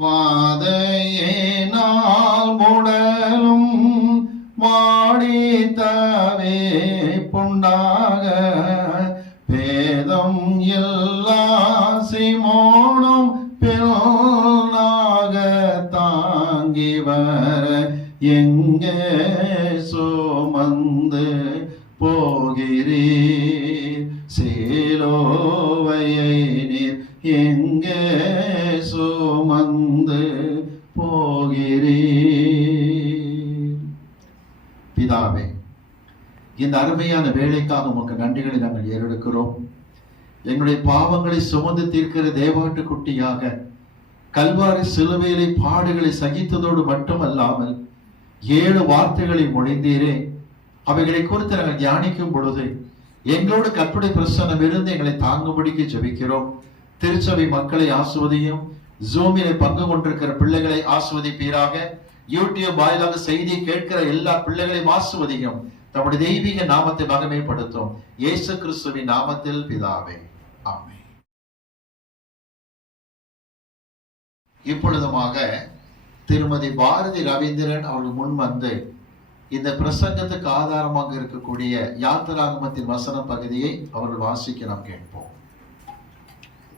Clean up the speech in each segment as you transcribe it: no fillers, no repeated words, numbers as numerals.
வாதையினால் முடலும் வாடித்தவே புண்டாக பேதம் எல்லா சிமோனும் பின்னாக தாங்கி வர எங்கே சுமந்து போகிறீர் சீலோவையை நீர் எங்கே சுமந்து போகிறீர். பிதாவே, இந்த அருமையான வேலைக்காக உமக்கு நன்றிகளை நாங்கள் ஏறெடுக்கிறோம். எங்களுடைய பாவங்களை சுமந்து தீர்க்கிற தேவாட்டு குட்டியாக கல்வாரி சிலுவையிலே பாடுகளை சகித்ததோடு மட்டுமல்லாமல் 7 வார்த்தைகளை மொழிந்தீரே, அவைகளை குறித்து நாங்கள் தியானிக்கும் பொழுது எங்களோடு கற்பனை பிரசன்னம் இருந்து எங்களை தாங்கும்படிக்கு ஜெபிக்கிறோம். திருச்சபை மக்களை ஆசுவதியும், ஜூமிலே பங்கு கொண்டிருக்கிற பிள்ளைகளை ஆசுவதிப்பீராக. யூடியூப் வாயிலாக செய்தியை கேட்கிற எல்லா பிள்ளைகளையும் ஆசுவதியும். தம்முடைய தெய்வீக நாமத்தை மகிமைப்படுத்தும் இயேசு கிறிஸ்துவின் நாமத்தில் பிதாவே, ஆமென். இப்பொழுதுமாக திருமதி பாரதி ரவீந்திரன் அவர்கள் முன் வந்து இந்த பிரசங்கத்துக்கு ஆதாரமாக இருக்கக்கூடிய யாத்திராகமத்தின் வசன பகுதியை அவர்கள் வாசிக்க நாம் கேட்போம்.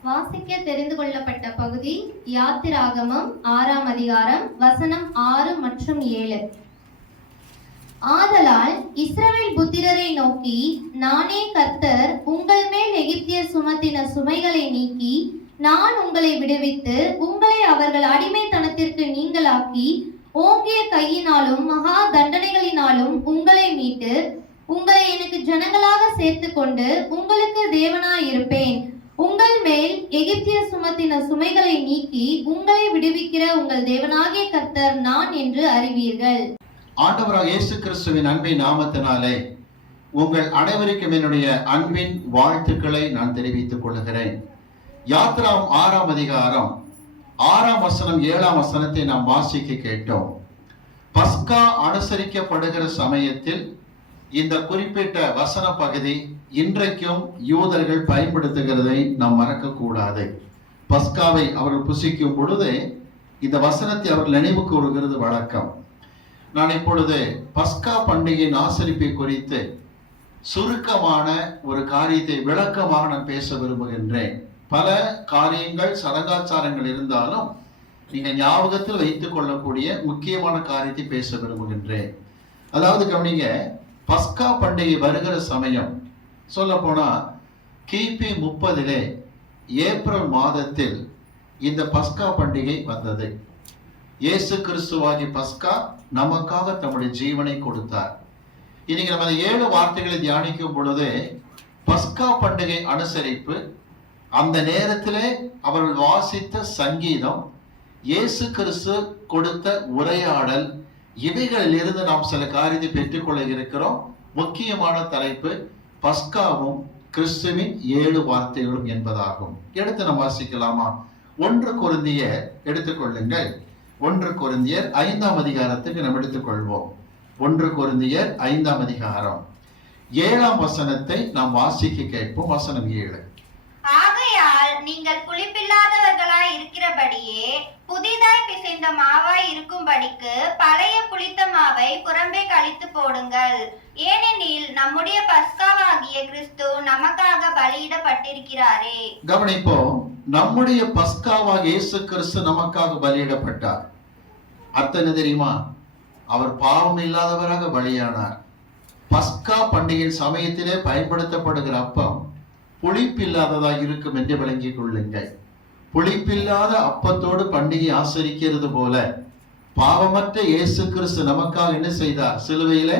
வாசிக்க தெரிந்து கொள்ளப்பட்ட பகுதி யாத்திராகமம் 6ஆம் அதிகாரம் வசனம் 6 மற்றும் 7. ஆதலால் இஸ்ரவேல் புத்திரரை நோக்கி, நானே கர்த்தர், உங்கள் மேல் எகிப்தியர் சுமத்தின சுமைகளை நீக்கி நான் உங்களை விடுவித்து உங்களை அவர்கள் அடிமைத்தனத்திற்கு நீங்களாக்கி ஓங்கிய கையினாலும் மகா தண்டனைகளினாலும் உங்களை மீட்டு உங்களை எனக்கு ஜனங்களாக சேர்த்து கொண்டு உங்களுக்கு தேவனாய் இருப்பேன். உங்கள் மேல் எகிப்தியர் சுமத்தின சுமைகளை நீக்கி உங்களை விடுவிக்கிற உங்கள் தேவனாகிய கர்த்தர் நான் என்று அறிவீர்கள். ஆண்டவராக இயேசு கிறிஸ்துவின் அன்பின் நாமத்தினாலே உங்கள் அனைவருக்கும் என்னுடைய அன்பின் வாழ்த்துக்களை நான் தெரிவித்துக் கொள்கிறேன். யாத்திராம் 6ஆம் அதிகாரம் 6ஆம் வசனம் 7ஆம் வசனத்தை நாம் வாசிக்க கேட்டோம். பஸ்கா அனுசரிக்கப்படுகிற சமயத்தில் இந்த குறிப்பிட்ட வசன பகுதி இன்றைக்கும் யூதர்கள் பயன்படுத்துகிறதை நாம் மறக்கக்கூடாது. பஸ்காவை அவர்கள் புசிக்கும் பொழுது இந்த வசனத்தை அவர்கள் நினைவு கூறுகிறது வழக்கம். நான் இப்பொழுது பஸ்கா பண்டிகையின் ஆசரிப்பை குறித்து சுருக்கமான ஒரு காரியத்தை விளக்கமாக நான் பேச விரும்புகின்றேன். பல காரியங்கள் சடங்காச்சாரங்கள் இருந்தாலும் நீங்கள் ஞாபகத்தில் வைத்துக் கொள்ளக்கூடிய முக்கியமான காரியத்தை பேச விரும்புகின்றேன். அதாவது கவனிங்க, பஸ்கா பண்டிகை வருகிற சமயம் சொல்ல போனா கிபி 30 ஏப்ரல் மாதத்தில் இந்த பஸ்கா பண்டிகை வந்தது. இயேசு கிறிஸ்துவாகி பஸ்கா நமக்காக தம்முடைய ஜீவனை கொடுத்தார். இன்னைக்கு நம்ம 7 வார்த்தைகளை தியானிக்கும் பொழுது பஸ்கா பண்டிகை அனுசரிப்பு, அந்த நேரத்திலே அவர்கள் வாசித்த சங்கீதம், இயேசு கிறிஸ்து கொடுத்த உரையாடல், இவைகளில் இருந்து நாம் சில காரியத்தை பெற்றுக்கொள்ள இருக்கிறோம். முக்கியமான தலைப்பு பஸ்காவும் கிறிஸ்துவின் 7 வார்த்தைகளும் என்பதாகும். எடுத்து நாம் வாசிக்கலாமா? 1 கொரிந்தியர் எடுத்துக்கொள்ளுங்கள். 1 கொரிந்தியர் 5ஆம் அதிகாரத்துக்கு நாம் எடுத்துக்கொள்வோம். 1 கொரிந்தியர் 5ஆம் அதிகாரம் 7ஆம் வசனத்தை நாம் வாசிக்க கேட்போம். வசனம் 7. ஆகையால் நீங்கள் புளிப்பில்லாதவர்களாய் இருக்கிறபடியே புதிதாய் பிசைந்த மாவாய் இருக்கும்படிக்கு பழைய புளித்த மாவை புறம்பே கழித்து போடுங்கள். ஏனெனில் நம்முடைய பஸ்காவாகிய கிறிஸ்து நமக்காக பலியிடப்பட்டிருக்கிறாரே. கவனிப்போம், நம்முடைய பஸ்காவாகிய இயேசு கிறிஸ்து நமக்காக பலியிடப்பட்டார். அர்த்தம் தெரியுமா? அவர் பாவம் இல்லாதவராக பலியானார். பஸ்கா பண்டிகையின் சமயத்திலே பயன்படுத்தப்படுகிற அப்பம் புளிப்பில்லாததாக இருக்கும் என்று விளங்கிக் கொள்ளுங்கள். புளிப்பில்லாத அப்பத்தோடு பண்டிகை ஆசரிக்கிறது போல பாவமற்ற இயேசு கிறிஸ்து நமக்காக என்ன செய்தார்? சிலுவையில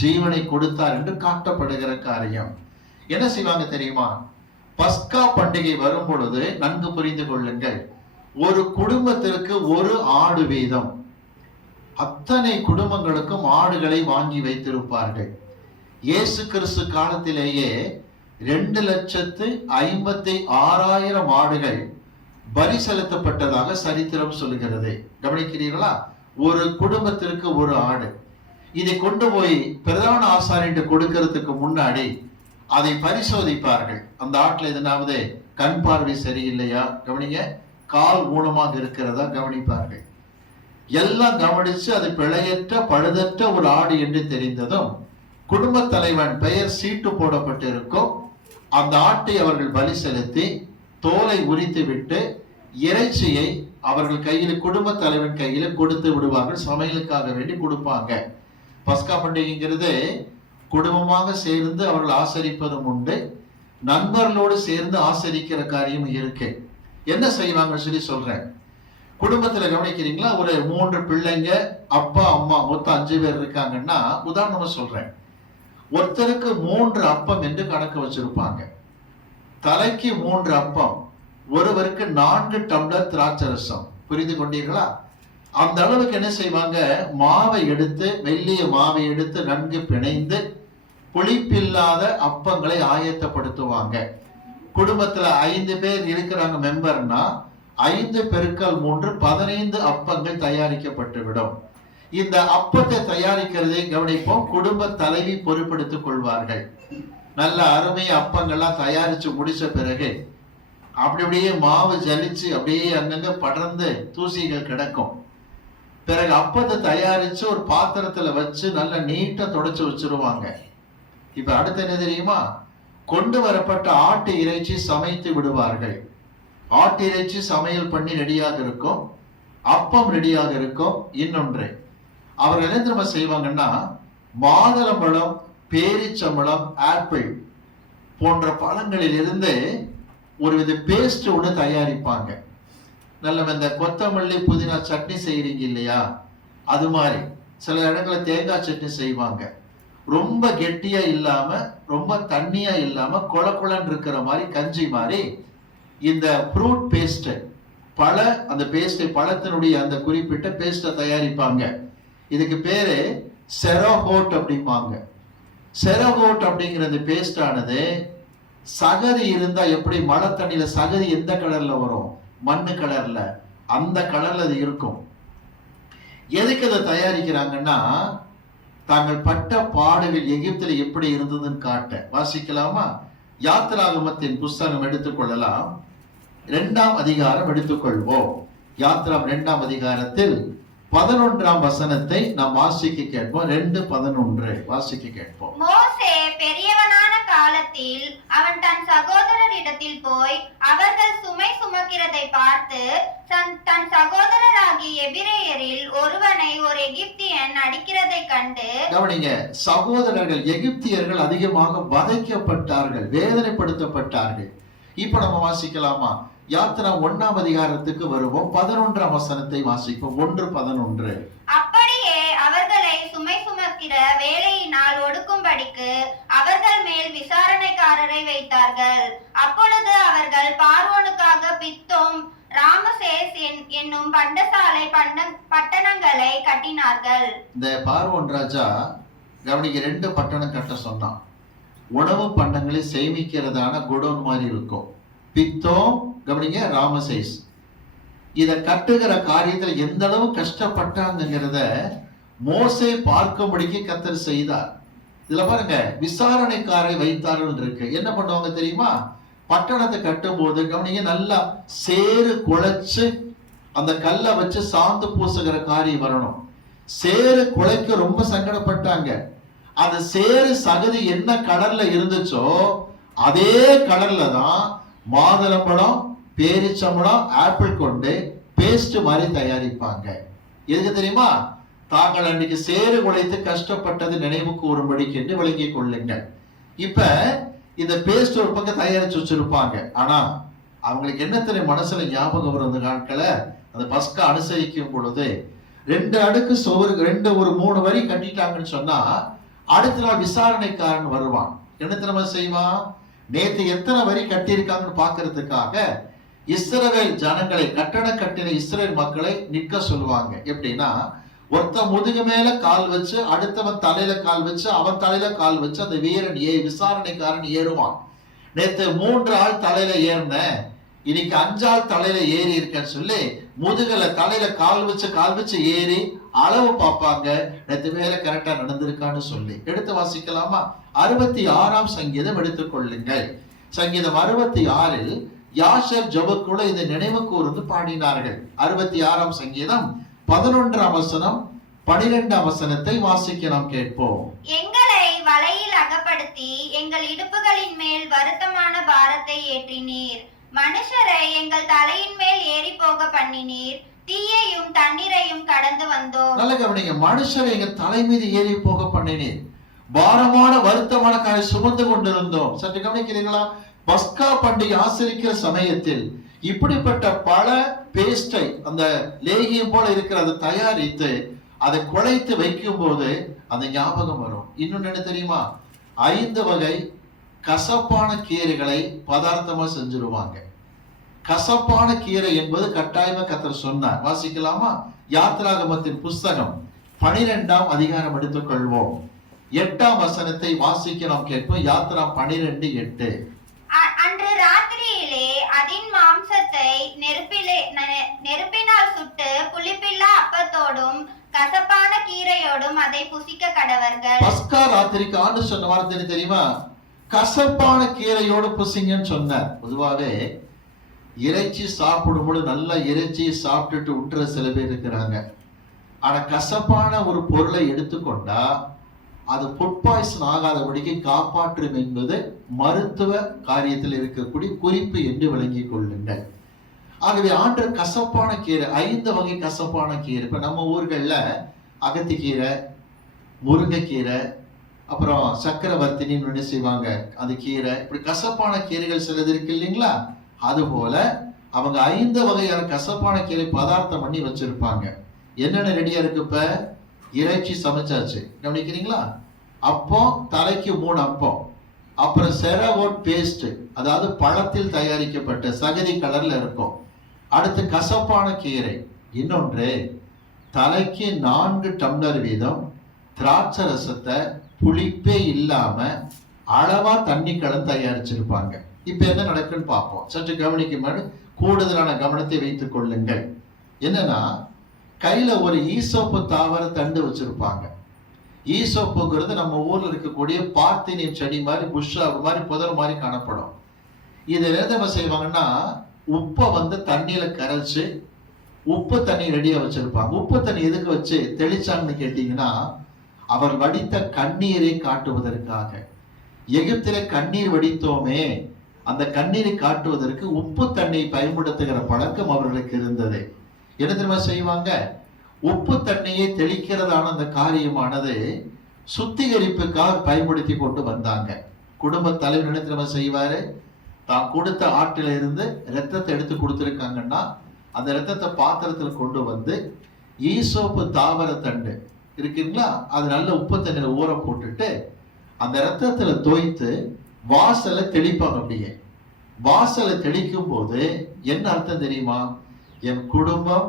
ஜீவனை கொடுத்தார் என்று காட்டப்படுகிற காரியம். என்ன செய்வாங்க தெரியுமா? பஸ்கா பண்டிகை வரும் பொழுது நன்கு புரிந்து கொள்ளுங்கள், ஒரு குடும்பத்திற்கு 1 ஆடு வீதம் அத்தனை குடும்பங்களுக்கும் ஆடுகளை வாங்கி வைத்திருப்பார்கள். இயேசு கிறிஸ்து காலத்திலேயே 2,56,000 ஆடுகள் பலி செலுத்தப்பட்டதாக சரித்திரம் சொல்லுகிறது. கவனிக்கிறீர்களா? ஒரு குடும்பத்திற்கு 1 ஆடு. இதை கொண்டு போய் பிரதான ஆசாரிட்டு கொடுக்கிறதுக்கு முன்னாடி அதை பரிசோதிப்பார்கள். அந்த ஆட்டில் எதனாவது கண் பார்வை சரியில்லையா? கவனிங்க, கால் ஊனமாக இருக்கிறதா கவனிப்பார்கள். எல்லாம் கவனிச்சு அது பிழையற்ற பழுதற்ற ஒரு ஆடு என்று தெரிந்ததும் குடும்ப தலைவன் பெயர் சீட்டு போடப்பட்டு இருக்கும் அந்த ஆட்டை அவர்கள் பலி செலுத்தி தோலை உரித்து விட்டு இறைச்சியை அவர்கள் கையில், குடும்ப தலைவன் கையில கொடுத்து விடுவார்கள். சமையலுக்காக வேண்டி கொடுப்பாங்க. பஸ்கா பண்டிகைங்கிறது குடும்பமாக சேர்ந்து அவர்கள் ஆசரிப்பதும் உண்டு, நண்பர்களோடு சேர்ந்து ஆசரிக்கிற காரியம் இருக்கு. என்ன செய்வாங்க சொல்லி சொல்றேன். குடும்பத்துல கவனிக்கிறீங்களா, ஒரு 3 பிள்ளைங்க, அப்பா அம்மா, மொத்தம் 5 பேர் இருக்காங்கன்னா, உதாரணமா சொல்றேன், ஒருத்தருக்கு 3 அப்பம் என்று கணக்கு வச்சிருப்பாங்க. தலைக்கு 3 அப்பம், ஒருவருக்கு 4 டம்ளர் திராட்சை ரசம். புரிந்து கொண்டீர்களா? அந்த அளவுக்கு என்ன செய்வாங்க, மாவை எடுத்து, மெல்லிய மாவை எடுத்து நன்கு பிணைந்து புளிப்பில்லாத அப்பங்களை ஆயத்தப்படுத்துவாங்க. குடும்பத்துல 5 பேர் இருக்கிறாங்க மெம்பர்னா 5 பெருக்கல் 3 15 அப்பங்கள் தயாரிக்கப்பட்டு விடும். இந்த அப்பத்தை தயாரிக்கிறதை கவனிப்போம். குடும்ப தலைவி பொறுப்பெடுத்துக் கொள்வார்கள். நல்ல அருமைய அப்பங்கள்லாம் தயாரிச்சு முடிச்ச பிறகு அப்படியே மாவு ஜலிச்சு அப்படியே அங்கங்க படர்ந்து தூசிகள் கிடக்கும். பிறகு அப்பத்தை தயாரிச்சு ஒரு பாத்திரத்துல வச்சு நல்ல நீட்டா தொடச்சு வச்சிருவாங்க. இப்ப அடுத்து என்ன தெரியுமா, கொண்டு வரப்பட்ட ஆட்டு இறைச்சி சமைத்து விடுவார்கள். ஆட்டு இறைச்சி சமையல் பண்ணி ரெடியாக இருக்கும், அப்பம் ரெடியாக இருக்கும். இன்னொன்று, அவர்கள் என்ன திரும்ப செய்வாங்கன்னா, மாதுளம்பழம், பேரிச்சம்பழம், ஆப்பிள் போன்ற பழங்களில் இருந்து ஒரு வித பேஸ்ட் ஒன்று தயாரிப்பாங்க. நல்ல இந்த கொத்தமல்லி புதினா சட்னி செய்யறீங்க இல்லையா, அது மாதிரி சில இடங்களில் தேங்காய் சட்னி செய்வாங்க. ரொம்ப கெட்டியா இல்லாம, ரொம்ப தண்ணியா இல்லாம, கொல கொலன்னு இருக்கிற மாதிரி கஞ்சி மாதிரி இந்த ஃப்ரூட் பேஸ்ட், அந்த பேஸ்டை, பழத்தினுடைய அந்த குறிப்பிட்ட பேஸ்டை தயாரிப்பாங்க. இதுக்கு பேரு செரோஹோட் அப்படிம்பாங்க. செரோஹோட் அப்படிங்கிற அந்த பேஸ்ட் ஆனது, சகதி இருந்தா எப்படி மழை தண்ணியில சகதி எந்த கலர்ல வரும், மண்ணு கலர்ல, அந்த கலர்ல அது இருக்கும். எதுக்கு அதை தயாரிக்கிறாங்கன்னா, தாங்கள் பட்ட பாடுகள் எகிப்தில் எப்படி இருந்ததுன்னு காட்ட. வாசிக்கலாமா? யாத்திராகமத்தின் புஸ்தகம் எடுத்துக்கொள்ளலாம். 2ஆம் அதிகாரம் எடுத்துக்கொள்வோம். யாத்திராம் 2ஆம் அதிகாரத்தில் 11ஆம் வசனத்தை நாம் வாசிக்க கேட்போம். 2:11 வாசிக்க கேட்போம். மோசே பெரியவனான காலத்தில் அவன் தன் சகோதரரிடத்தில் போய் அவர்கள் சுமை சுமக்கிறதை பார்த்து தன் சகோதரராகிய எபிரேயரில் ஒருவனை ஒரு எகிப்தியன் அடிக்கிறதை கண்டு. கவனிங்க, சகோதரர்கள் எகிப்தியர்கள் அதிகமாக வதைக்கப்பட்டார்கள், வேதனைப்படுத்தப்பட்டார்கள். இப்ப நம்ம வாசிக்கலாமா? யாத்திரா 1ஆம் அதிகாரத்துக்கு வருவோம். 11ஆம் வசனத்தை வாசிப்போம். 1:11. அப்படியே அவர்களை சுமை சுமக்கிற வேலையினால் ஒடுக்கும்படிக்கு அவர்கள் மேல் விசாரணைக்காரரை வைத்தார்கள். அப்பொழுது அவர்கள் பார்வோனுக்காக பித்தோம், ராமசேஸ் என்னும் பண்டசாலை பட்டணங்களை கட்டினார்கள். இந்த பார்வோன் ராஜா கவனிக்க 2 பட்டணம் கட்ட சொன்னான். உணவு பண்டங்களை சேமிக்கிறதான குடோன் மாதிரி இருக்கும். பித்தோம், கவனிங்க, ராமசேஸ். இத கட்டுகிற காரியத்துல எந்த அளவு கஷ்டப்பட்டாங்கிறத மோசே பார்க்கும்படிக்கு கர்த்தர் செய்தார். இதுல பாருங்க, விசாரணைக்காரை வைத்தார்கள் இருக்கு. என்ன பண்ணுவாங்க தெரியுமா? பட்டணத்தை கட்டும் போது கவனிங்க, நல்லா சேறு குழைச்சு அந்த கல்லை வச்சு சாந்து பூசுகிற காரியம் வரணும். சேறு குலைக்க ரொம்ப சங்கடப்பட்டாங்க. அந்த சேறு சகதி என்ன கலர்ல இருந்துச்சோ அதே கலர்ல தான் மாதுளம்பழம், பேரிச்சம்பழம், ஆப்பிள் கொண்டு பேஸ்ட் மாதிரி தயாரிப்பாங்க. எதுக்கு தெரியுமா? தாங்கள் அன்னைக்கு சேறு குலைத்து கஷ்டப்பட்டது நினைவு கூறும்படிக்கு என்று விளங்கிக் கொள்ளுங்கள். இப்ப இந்த பேஸ்ட் ஒரு பக்கம் தயாரிச்சு வச்சிருப்பாங்க. ஆனா அவங்களுக்கு என்ன தெரியும் மனசுல ஞாபகம் வரும், அந்த நாட்களை அந்த பஸ்கா அனுசரிக்கும் பொழுது 2 அடுக்கு சுவரு 2 ஒரு 3 வரி கட்டிட்டாங்கன்னு சொன்னா அடுத்த நாள் விசாரணைக்காரன் வருவான். என்ன தெரியுமா செய்வான்? நேத்து எத்தனை வரி கட்டியிருக்காங்கன்னு பாக்குறதுக்காக இஸ்ரவேல் ஜனங்களை, கட்டடம் கட்டின இஸ்ரவேல் மக்களை நிற்க சொல்லுவாங்க. எப்படின்னா, ஒருத்தன் முதுகு மேல கால் வச்சு, அடுத்தவன் தலையில கால் வச்சு, அவன் தலையில கால் வச்சு அந்த வீரன் விசாரணைக்காரன் ஏறுவான். நேத்து 3 ஆள் தலையில ஏறின, இன்னைக்கு 5 ஆள் தலையில ஏறி இருக்கேன்னு சொல்லி முதுகுல தலையில கால் வச்சு ஏறி அளவு பார்ப்பாங்க. நேத்து வேலை கரெக்டா நடந்திருக்கான்னு சொல்லி. எடுத்து வாசிக்கலாமா? 66ஆம் சங்கீதம் எடுத்துக்கொள்ளுங்கள். சங்கீதம் 66இல் யாஷர் ஜபக்குள்ள இந்த நினைவு கூர்ந்து பாடினார்கள். 66ஆம் சங்கீதம் 11ஆம் வசனம் 12ஆம் வசனத்தை வாசிக்க நாம் கேட்போம். எங்களை வலையில் அகப்படுத்தி எங்கள் இடுப்புகளின் மேல் வருத்தமான பாரத்தை ஏற்றினீர். மனுஷரை எங்கள் தலையின் மேல் ஏறி போக பண்ணினீர். தீயையும் தண்ணீரையும் கடந்து வந்தோம். நல்ல கவனிங்க, மனுஷரை எங்க தலை மீது ஏறி போக பண்ணினீர். பாரமான வருத்தமான காரை சுமந்து கொண்டிருந்தோம். சற்று கவனிக்கிறீங்களா? பஸ்கா பண்டிகை ஆசரிக்கிற சமயத்தில் இப்படிப்பட்ட பல பேஸ்டை, அந்த லேகியம் போல இருக்கிற அதை தயாரித்து அதை குழைத்து வைக்கும் போது அந்த ஞாபகம் வரும். இன்னொன்னு என்ன தெரியுமா? 5 வகை கசப்பான கீரைகளை பதார்த்தமா செஞ்சிருவாங்க. கசப்பான கீரை என்பது கட்டாயமா கர்த்தர் சொன்னார். வாசிக்கலாமா? யாத்திராகமத்தின் புஸ்தகம் 12ஆம் அதிகாரம் எடுத்துக்கொள்வோம். 8ஆம் வசனத்தை வாசிக்க நாம் கேட்போம். யாத்திரா 12:8. அன்று ராத்திரியிலே அதின் மாம்சத்தை நெருப்பினால் சுட்டு புளிப்பில்லா அப்பத்தோடும் கசப்பான கீரையோடும் அதை புசிக்க கடவர்கள். பஸ்கா ராத்திரிக்கு ஆண்டு சொன்ன வார்த்தை தெரியுமா? கசப்பான கீரையோடு புசிங்கன்னு சொன்னார். பொதுவாகவே இறைச்சி சாப்பிடும்போது நல்ல இறைச்சியை சாப்பிட்டுட்டு விட்டுற சில பேர் இருக்கிறாங்க. ஆனா கசப்பான ஒரு பொருளை எடுத்துக்கொண்டா அது ஃபுட் பாய்சன் ஆகாதபடிக்கு காப்பாற்றும் என்பது மருத்துவ காரியத்தில் இருக்கக்கூடிய குறிப்பு என்று விளங்கிக் கொள்ளுங்கள். ஆகவே ஆண்டவர் கசப்பான கீரை, 5 வகை கசப்பான கீரை. இப்ப நம்ம ஊர்கள்ல அகத்திக்கீரை, முருங்கைக்கீரை, அப்புறம் சக்கரவர்த்தினின்னு ஒண்ணு செய்வாங்க, அது கீரை. இப்படி கசப்பான கீரைகள் சிலது இருக்கு இல்லைங்களா? அது போல அவங்க 5 வகையான கசப்பான கீரை பதார்த்தம் பண்ணி வச்சிருப்பாங்க. என்னென்ன ரெடியா இருக்கு? இப்ப இறைச்சி சமைச்சாச்சு, கவனிக்கிறீங்களா? அப்போ தலைக்கு 3 அப்பம், அப்புறம் செரவோட் பேஸ்ட், அதாவது பழத்தில் தயாரிக்கப்பட்ட சகதி கலர்ல இருக்கும். அடுத்து கசப்பான கீரை. இன்னொன்று தலைக்கு 4 டம்ளர் வீதம் திராட்சை ரசத்தை புளிப்பே இல்லாம அளவா தண்ணி கலந்து தயாரிச்சிருப்பாங்க. இப்ப என்ன நடக்குன்னு பார்ப்போம். சற்று கவனிக்கும்போது கூடுதலான கவனத்தை வைத்துக் கொள்ளுங்கள். என்னன்னா, கையில ஒரு ஈசோப்பு தாவர தண்டு வச்சிருப்பாங்க. ஈசோப்புங்கிறது நம்ம ஊர்ல இருக்கக்கூடிய பார்த்தீனியம் செடி மாதிரி புஷ்ஷா மாதிரி புதர் மாதிரி காணப்படும். இதை என்ன செய்வாங்கன்னா, உப்பை தண்ணியில கரைச்சு உப்பு தண்ணி ரெடியா வச்சிருப்பாங்க. உப்பு தண்ணி எதுக்கு வச்சு தெளிச்சாங்கன்னு கேட்டீங்கன்னா, அவர் வடித்த கண்ணீரை காட்டுவதற்காக. எகிப்திலே கண்ணீர் வடித்தோமே, அந்த கண்ணீரை காட்டுவதற்கு உப்பு தண்ணி பயன்படுத்துகிற பழக்கம் அவர்களுக்கு இருந்தது. என்ன தெரியுமா செய்வாங்க? உப்பு தண்ணியை தெளிக்கிறதான அந்த காரியமானது சுத்திகரிப்புக்காக பயன்படுத்தி கொண்டு வந்தாங்க. குடும்ப தலைவர் என்ன தெரியுமா செய்வாரு? தான் கொடுத்த ஆட்டில இருந்து ரத்தத்தை எடுத்து கொடுத்துருக்காங்கன்னா அந்த ரத்தத்தை பாத்திரத்தில் கொண்டு வந்து ஈசோப்பு தாவர தண்டு இருக்குங்களா, அது நல்ல உப்பு தண்ணியில ஊற போட்டுட்டு அந்த ரத்தத்துல தோய்த்து வாசலை தெளிப்பாங்க. அப்படியே வாசலை தெளிக்கும் போது என்ன அர்த்தம் தெரியுமா? என் குடும்பம்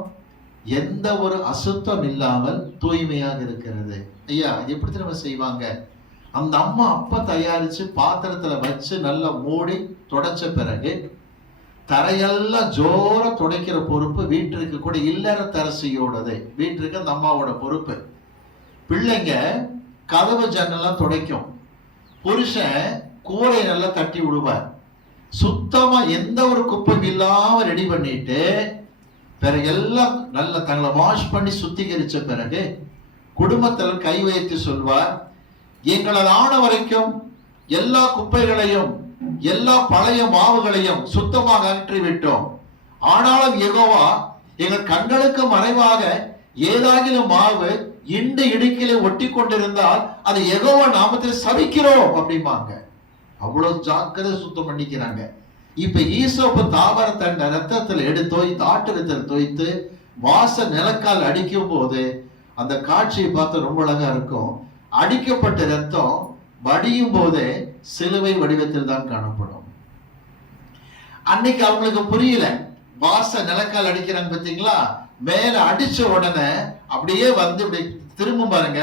எந்த ஒரு அசுத்தம் இல்லாமல் தூய்மையாக இருக்கிறது. ஐயா, இது எப்படி நம்ம செய்வாங்க? அந்த அம்மா அப்ப தயாரிச்சு பாத்திரத்துல வச்சு நல்லா மூடி தொடச்ச பிறகு தரையெல்லாம் ஜோர துடைக்கிற பொறுப்பு வீட்டிற்கு கூட இல்லறத்தரசியோடது. வீட்டிற்கு அந்த அம்மாவோட பொறுப்பு. பிள்ளைங்க கதவு ஜன்னெல்லாம் துடைக்கும். புருஷன் கூரை நல்லா தட்டி விடுவார். சுத்தமா எந்த ஒரு குப்பையும் இல்லாம ரெடி பண்ணிட்டு பிறகு எல்லாம் நல்லா தங்களை வாஷ் பண்ணி சுத்திகரிச்ச பிறகு குடும்பத்தில் கை வைத்து சொல்வார், எங்களது ஆன வரைக்கும் எல்லா குப்பைகளையும் எல்லா பழைய மாவுகளையும் சுத்தமாக அகற்றி விட்டோம். ஆனாலும் யெகோவா எங்கள் கண்களுக்கு மறைவாக ஏதாகிலும் மாவு இண்டு இடுக்கிலே ஒட்டி கொண்டிருந்தால் அதை யெகோவா நாமத்தில் சபிக்கிறோம் அப்படிம்பாங்க. அவ்வளவு ஜாக்கிரதை சுத்தம் பண்ணிக்கிறாங்க. இப்ப ஈசோப்பு தாவர தண்ட ரத்தத்தில் எடுத்து ஆட்டு ரத்தத்தில் தோய்த்து வாச நிலக்கால் அடிக்கும் போது அந்த காட்சியை பார்த்து ரொம்ப அழகா இருக்கும். அடிக்கப்பட்ட ரத்தம் வடியும் போதே சிலுவை வடிவத்தில் தான் காணப்படும். அன்னைக்கு அவங்களுக்கு புரியல. வாச நிலக்கால் அடிக்கிறாங்க பார்த்தீங்களா, மேல அடிச்ச உடனே அப்படியே இப்படி திரும்ப பாருங்க,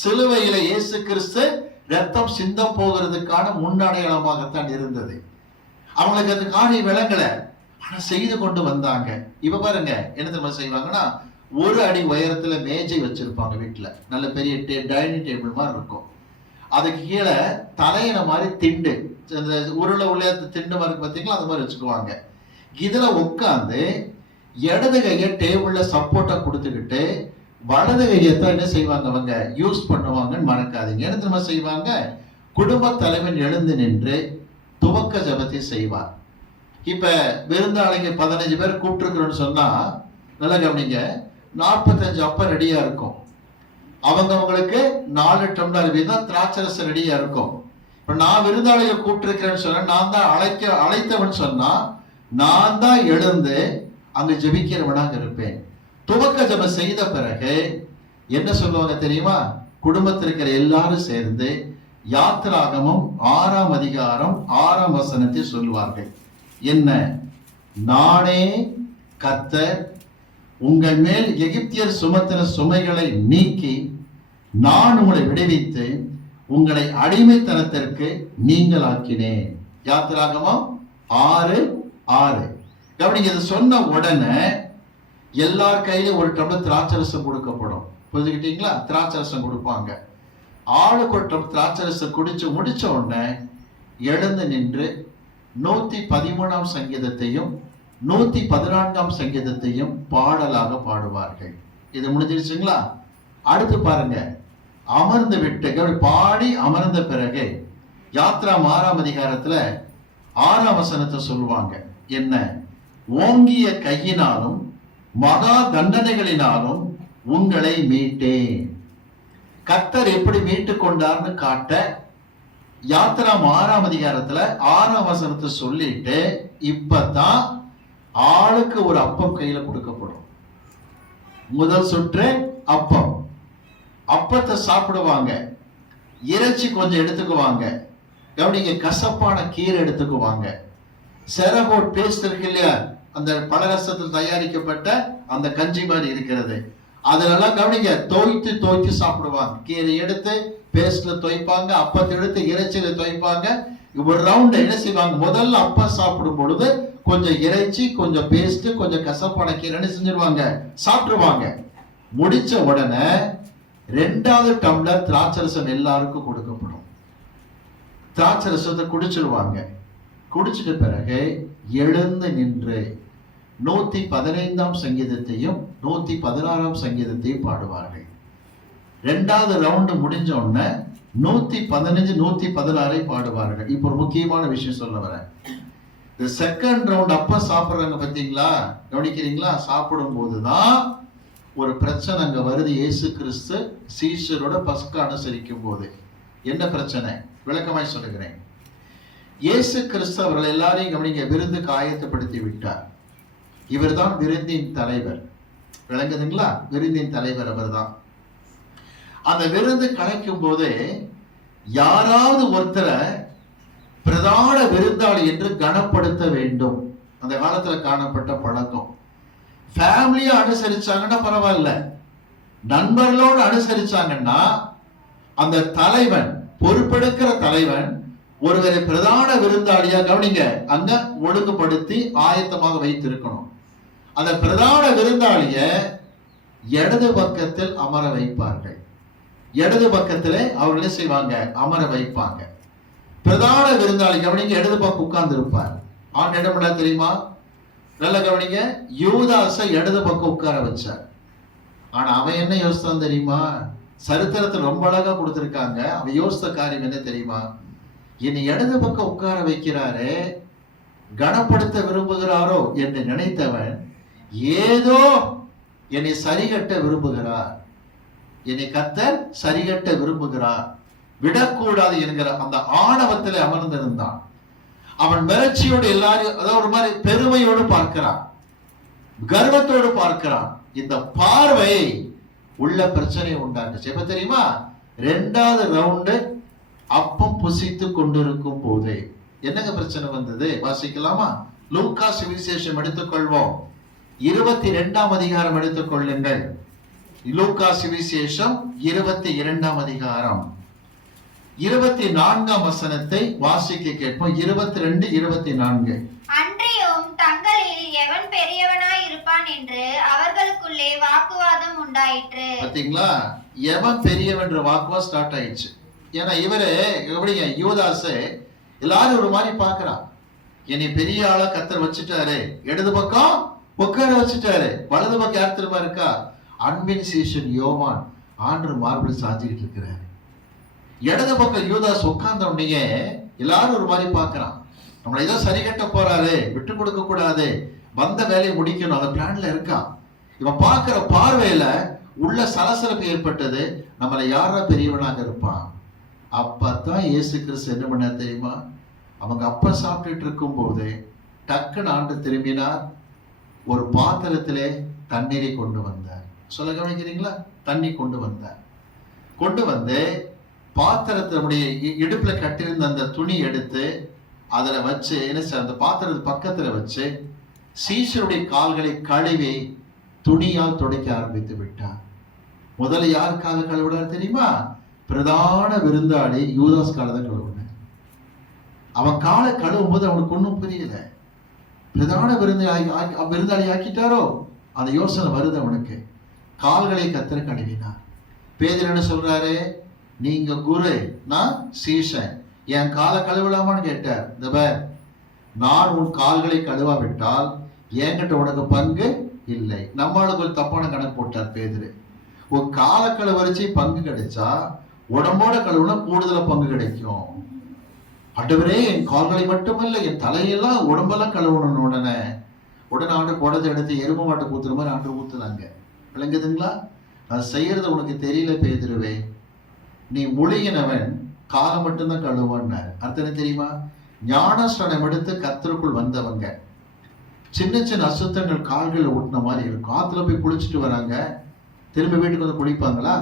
சிலுவையில இயேசு கிறிஸ்து ரத்தம் சிந்த போகிறதுக்கான முன்னடையாளமாகத்தான் இருந்தது. அவங்களுக்கு அந்த காரியம் விளங்கல, ஆனா செய்து கொண்டு வந்தாங்க. இப்ப பாருங்க என்ன தெரியுமா செய்வாங்கன்னா, 1 அடி உயரத்துல மேஜை வச்சிருப்பாங்க வீட்டுல, நல்ல பெரிய டைனிங் டேபிள் மாதிரி இருக்கும். அதுக்கு கீழே தலையின மாதிரி திண்டு, அந்த உருளை உள்ள திண்டு மாதிரி பார்த்தீங்களா, அது மாதிரி வச்சுக்குவாங்க. இதுல உட்கார்ந்து இடது கையை டேபிள்ல சப்போர்ட்டா கொடுத்துக்கிட்டு வலது கையை தான் என்ன செய்வாங்க அவங்க யூஸ் பண்ணுவாங்கன்னு மறக்காதீங்க. என்ன தெரியுமா செய்வாங்க? குடும்ப தலைவன் எழுந்து நின்று துவக்க ஜெபத்தை செய்வார். இப்ப விருந்தாளிங்க 15 பேர் கூப்பிட்டுருக்கிறோன்னு சொன்னா நல்லா கவனிங்க, 45 அப்பம் ரெடியா இருக்கும். அவங்களுக்கு 4 டம்ளர் வீதம் திராட்சரசம் ரெடியா இருக்கும். இப்ப நான் விருந்தாளியை கூப்பிட்டுருக்கிறேன்னு சொன்னா, நான் தான் அழைத்தவன் சொன்னா, நான் தான் எழுந்து அங்க ஜெபிக்கிறவனாக இருப்பேன். துவக்க ஜெபம் செய்த பிறகு என்ன சொல்லுவாங்க தெரியுமா? குடும்பத்தில் இருக்கிற எல்லாரும் சேர்ந்து யாத்திராகமம் 6ஆம் அதிகாரம் 6ஆம் வசனத்தை சொல்வார்கள். என்ன? நானே கர்த்தர் உங்கள் மேல் எகிப்தியர் சுமத்தின சுமைகளை நீக்கி நான் உங்களை விடுவித்து உங்களை அடிமைத்தனத்திற்கு நீங்கள் ஆக்கினேன். யாத்திராகமம் 6:6. கவனிங்க, இது சொன்ன உடனே எல்லார் கையிலும் ஒரு டம்ளர் திராட்சரசம் கொடுக்கப்படும். புரிஞ்சுக்கிட்டீங்களா? திராட்சரசம் கொடுப்பாங்க. ஆளுக்கு ஒரு டம்ளர் திராட்சரசம் குடிச்சு முடிச்ச உடனே எழுந்து நின்று 113ஆம் சங்கீதத்தையும் 114ஆம் சங்கீதத்தையும் பாடலாக பாடுவார்கள். இது முடிஞ்சிருச்சுங்களா? அடுத்து பாருங்க, அமர்ந்து விட்டு பாடி அமர்ந்த பிறகு யாத்ராம் 6ஆம் அதிகாரத்துல 6ஆம் வசனத்தை சொல்லுவாங்க. என்ன? ஓங்கிய கையினாலும் மகா தண்டனைகளினாலும் உங்களை மீட்டேன். கர்த்தர் எப்படி மீட்டு கொண்டார்னு காட்ட யாத்திராம் 6ஆம் அதிகாரத்துல 6ஆம் வசனத்தை சொல்லிட்டு இப்பதான் ஆளுக்கு ஒரு அப்பம் கையில கொடுக்கப்படும். முதல் சுற்று அப்பம். அப்பத்தை சாப்பிடுவாங்க. இறைச்சி கொஞ்சம் எடுத்துக்குவாங்க. கவனிங்க, கசப்பான கீரை எடுத்துக்குவாங்க. செரகோட் பேஸ்ட் இருக்கு இல்லையா, அந்த பலரசத்தில் தயாரிக்கப்பட்ட அந்த கஞ்சி மாதிரி இருக்கிறது. அதெல்லாம் கவனிங்க, தோய்த்து சாப்பிடுவாங்க. கீரை எடுத்து பேஸ்ட்ல தோய்ப்பாங்க, அப்பத்தை எடுத்து இறைச்சியில தோய்ப்பாங்க. ஒரு ரவுண்ட் என்ன செய்வாங்க? முதல்ல அப்பம் சாப்பிடும் பொழுது கொஞ்சம் இறைச்சி, கொஞ்சம் பேஸ்ட், கொஞ்சம் கசப்பான கீரை என்ன செஞ்சிருவாங்க? சாப்பிடுவாங்க. முடிச்ச உடனே 2வது டம்ளர் திராட்சரசம் எல்லாருக்கும் கொடுக்கப்படும். திராட்சரசத்தை குடிச்சிருவாங்க. குடிச்சிட்ட பிறகு எழுந்து நின்று 115ஆம் சங்கீதத்தையும் 116ஆம் சங்கீதத்தையும் பாடுவார்கள். 2வது ரவுண்டு முடிஞ்ச உடனே 115 116 பாடுவார்கள். இப்போ ஒரு முக்கியமான விஷயம் சொல்ல வரேன். இந்த செகண்ட் ரவுண்ட் அப்ப சாப்பிடுறாங்க பாத்தீங்களா? கவனிக்கிறீங்களா? சாப்பிடும் போதுதான் ஒரு பிரச்சனை அங்க வருது. இயேசு கிறிஸ்து சீஷரோட பஸ்கா அனுசரிக்கும் போது என்ன பிரச்சனை? விளக்கமாய் சொல்லுகிறேன். இயேசு கிறிஸ்து அவர்கள் எல்லாரையும் கவனிங்க, விருந்துக்கு ஆயத்தப்படுத்தி விட்டார். இவர் தான் விருந்தின் தலைவர். விளங்குதுங்களா? விருந்தின் தலைவர் அவர் தான். அந்த விருந்து கலைக்கும் போது யாராவது ஒருத்தரை பிரதான விருந்தாளி என்று கனப்படுத்த வேண்டும். அந்த காலத்துல காணப்பட்ட பழக்கம். ஃபேமிலியா அனுசரிச்சாங்கன்னா பரவாயில்ல, நண்பர்களோடு அனுசரிச்சாங்கன்னா அந்த தலைவன், பொறுப்பெடுக்கிற தலைவன் ஒருவரை பிரதான விருந்தாளியா கவனிங்க அங்க ஒழுங்குபடுத்தி ஆயத்தமாக வைத்திருக்கணும். அந்த பிரதான விருந்தாளிய இடது பக்கத்தில் அமர வைப்பார்கள். இடது பக்கத்திலே அவர்களே செய்வாங்க, அமர வைப்பாங்க. பிரதான விருந்தாளி கவனிங்க இடது பக்கம் உட்கார்ந்து இருப்பார். ஆண் இடம் என்ன தெரியுமா? நல்ல கவனிங்க, யூதாசை இடது பக்கம் உட்கார வச்சார். ஆனா அவன் என்ன யோசித்தான் தெரியுமா? சரித்திரத்தில் ரொம்ப அழகா கொடுத்திருக்காங்க. அவன் யோசித்த காரியம் என்ன தெரியுமா? என்னை இடது பக்கம் உட்கார வைக்கிறாரே, கனப்படுத்த விரும்புகிறாரோ என்று நினைத்தவன் ஏதோ என்னை சரிகட்ட விரும்புகிறார். என்னை கர்த்தர் சரிகட்ட விரும்புகிறார், விடக்கூடாது என்கிற அந்த ஆணவத்தில் அமர்ந்திருந்தான். அவன் மிரட்சியோடு எல்லாரும், அதாவது ஒரு மாதிரி பெருமையோடு பார்க்கிறான், கர்வத்தோடு பார்க்கிறான். இந்த பார்வை உள்ள பிரச்சனை உண்டாக்குச்சு. எப்ப தெரியுமா? 2வது ரவுண்டு அப்பம் புசித்து கொண்டிருக்கும் போது என்னங்க பிரச்சனை வந்தது? வாசிக்கலாமா? லூக்கா சுவிசேஷம் எடுத்துக்கொள்வோம். 22ஆம் அதிகாரம் எடுத்துக்கொள்ளுங்கள். லூக்கா சுவிசேஷம் 22ஆம் அதிகாரம் 24ஆம் வசனத்தை வாசிக்க கேட்போம். 22, 24. அன்றியும் தங்களில் எவன் பெரியவனாய் இருப்பான் என்று அவர்களுக்குள்ளே வாக்குவாதம் உண்டாயிற்று. பாத்தீங்களா? எவன் பெரியவன் என்ற வாக்குவாதம் ஸ்டார்ட் ஆயிடுச்சு. ஏன்னா இவரு எப்படிங்க, யூதாசு எல்லாரும் ஒரு மாதிரி பார்க்கிறான். என்னை பெரிய ஆளா கர்த்தர் வச்சுட்டாரு, இடது பக்கம் உட்கார வச்சுட்டாரு, வலது பக்கம் யார் திரும்ப இருக்கா? அன்பின் சீஷன் யோவான் ஆண்டவர் மார்பிள் சாஞ்சிக்கிட்டு இருக்கிறாரு. இடது பக்கம் யூதாஸ் உட்கார்ந்த உடனே எல்லாரும் ஒரு மாதிரி பார்க்கறான். நம்மளை ஏதோ சரி கட்ட போறாரு, விட்டு கொடுக்க கூடாது, வந்த வேலையை முடிக்கணும், அந்த பிளான்ல இருக்கான். இவன் பார்க்கிற பார்வையில உள்ள சலசலப்பு ஏற்பட்டது. நம்மளை யாரா பெரியவனாக இருப்பான்? அப்பதான் இயேசு கிறிஸ்து என்ன பண்ண தெரியுமா? அவங்க அப்பா சாப்பிட்டுட்டு இருக்கும் போது டக்குன்னு ஆண்டு திரும்பினார், ஒரு பாத்திரத்திலே தண்ணீரை கொண்டு வந்தார். சொல்ல கவனிக்கிறீங்களா? தண்ணி கொண்டு வந்தார். கொண்டு வந்து பாத்திரத்தினுடைய இடுப்புல கட்டியிருந்த அந்த துணி எடுத்து அதுல வச்சு அந்த பாத்திரத்து பக்கத்துல வச்சு சீஷருடைய கால்களை கழுவி துணியால் துடைக்க ஆரம்பித்து விட்டார். முதல்ல யார் காலை கழுவினார் தெரியுமா? பிரதான விருந்தாளி யூதாஸ் காலை தான் கழுவினார். அவன் காலை கழுவும் போது அவனுக்கு ஒன்றும் புரியல. பிரதான விருந்தாளி ஆக்கிட்டாரோ அந்த யோசனை வருது அவனுக்கு. கால்களை கர்த்தர் கழுவினார். பேதுரு என்ன சொல்றாரு? நீங்க குரு, நான் சீஷன், என் காலை கழுவலாமான்னு கேட்டார். இந்த பார், நான் உன் கால்களை கழுவாவிட்டால் என்கிட்ட உனக்கு பங்கு இல்லை. நம்மளுக்கு ஒரு தப்பான கணக்கு போட்டார் பேதுரு. உன் காலை கழுவரிச்சு பங்கு கிடைச்சா உடம்போட கழுவுனா கூடுதல பங்கு கிடைக்கும். ஆண்டவரே, என் கால்களை மட்டுமல்ல என் தலையெல்லாம் உடம்பெல்லாம் கழுவணும். உடனே ஆண்டு குடத்தை எடுத்து எரும மாட்டை ஊத்துற மாதிரி ஆண்டு ஊத்துனாங்க. விளங்குதுங்களா? நான் செய்யறது உனக்கு தெரியல பேதுருவே, நீ முழுகினவன் காலை மட்டும்தான் கழுவான்னார். அர்த்தம் என்ன தெரியுமா? ஞானஸ்நானம் எடுத்து கர்த்தருக்குள் வந்தவங்க சின்ன சின்ன அசுத்தங்கள் கால்களில் ஒட்டின மாதிரி இருக்கும். ஆத்துல போய் குளிச்சுட்டு வராங்க, திரும்ப வீட்டுக்கு வந்து குளிப்பாங்களா?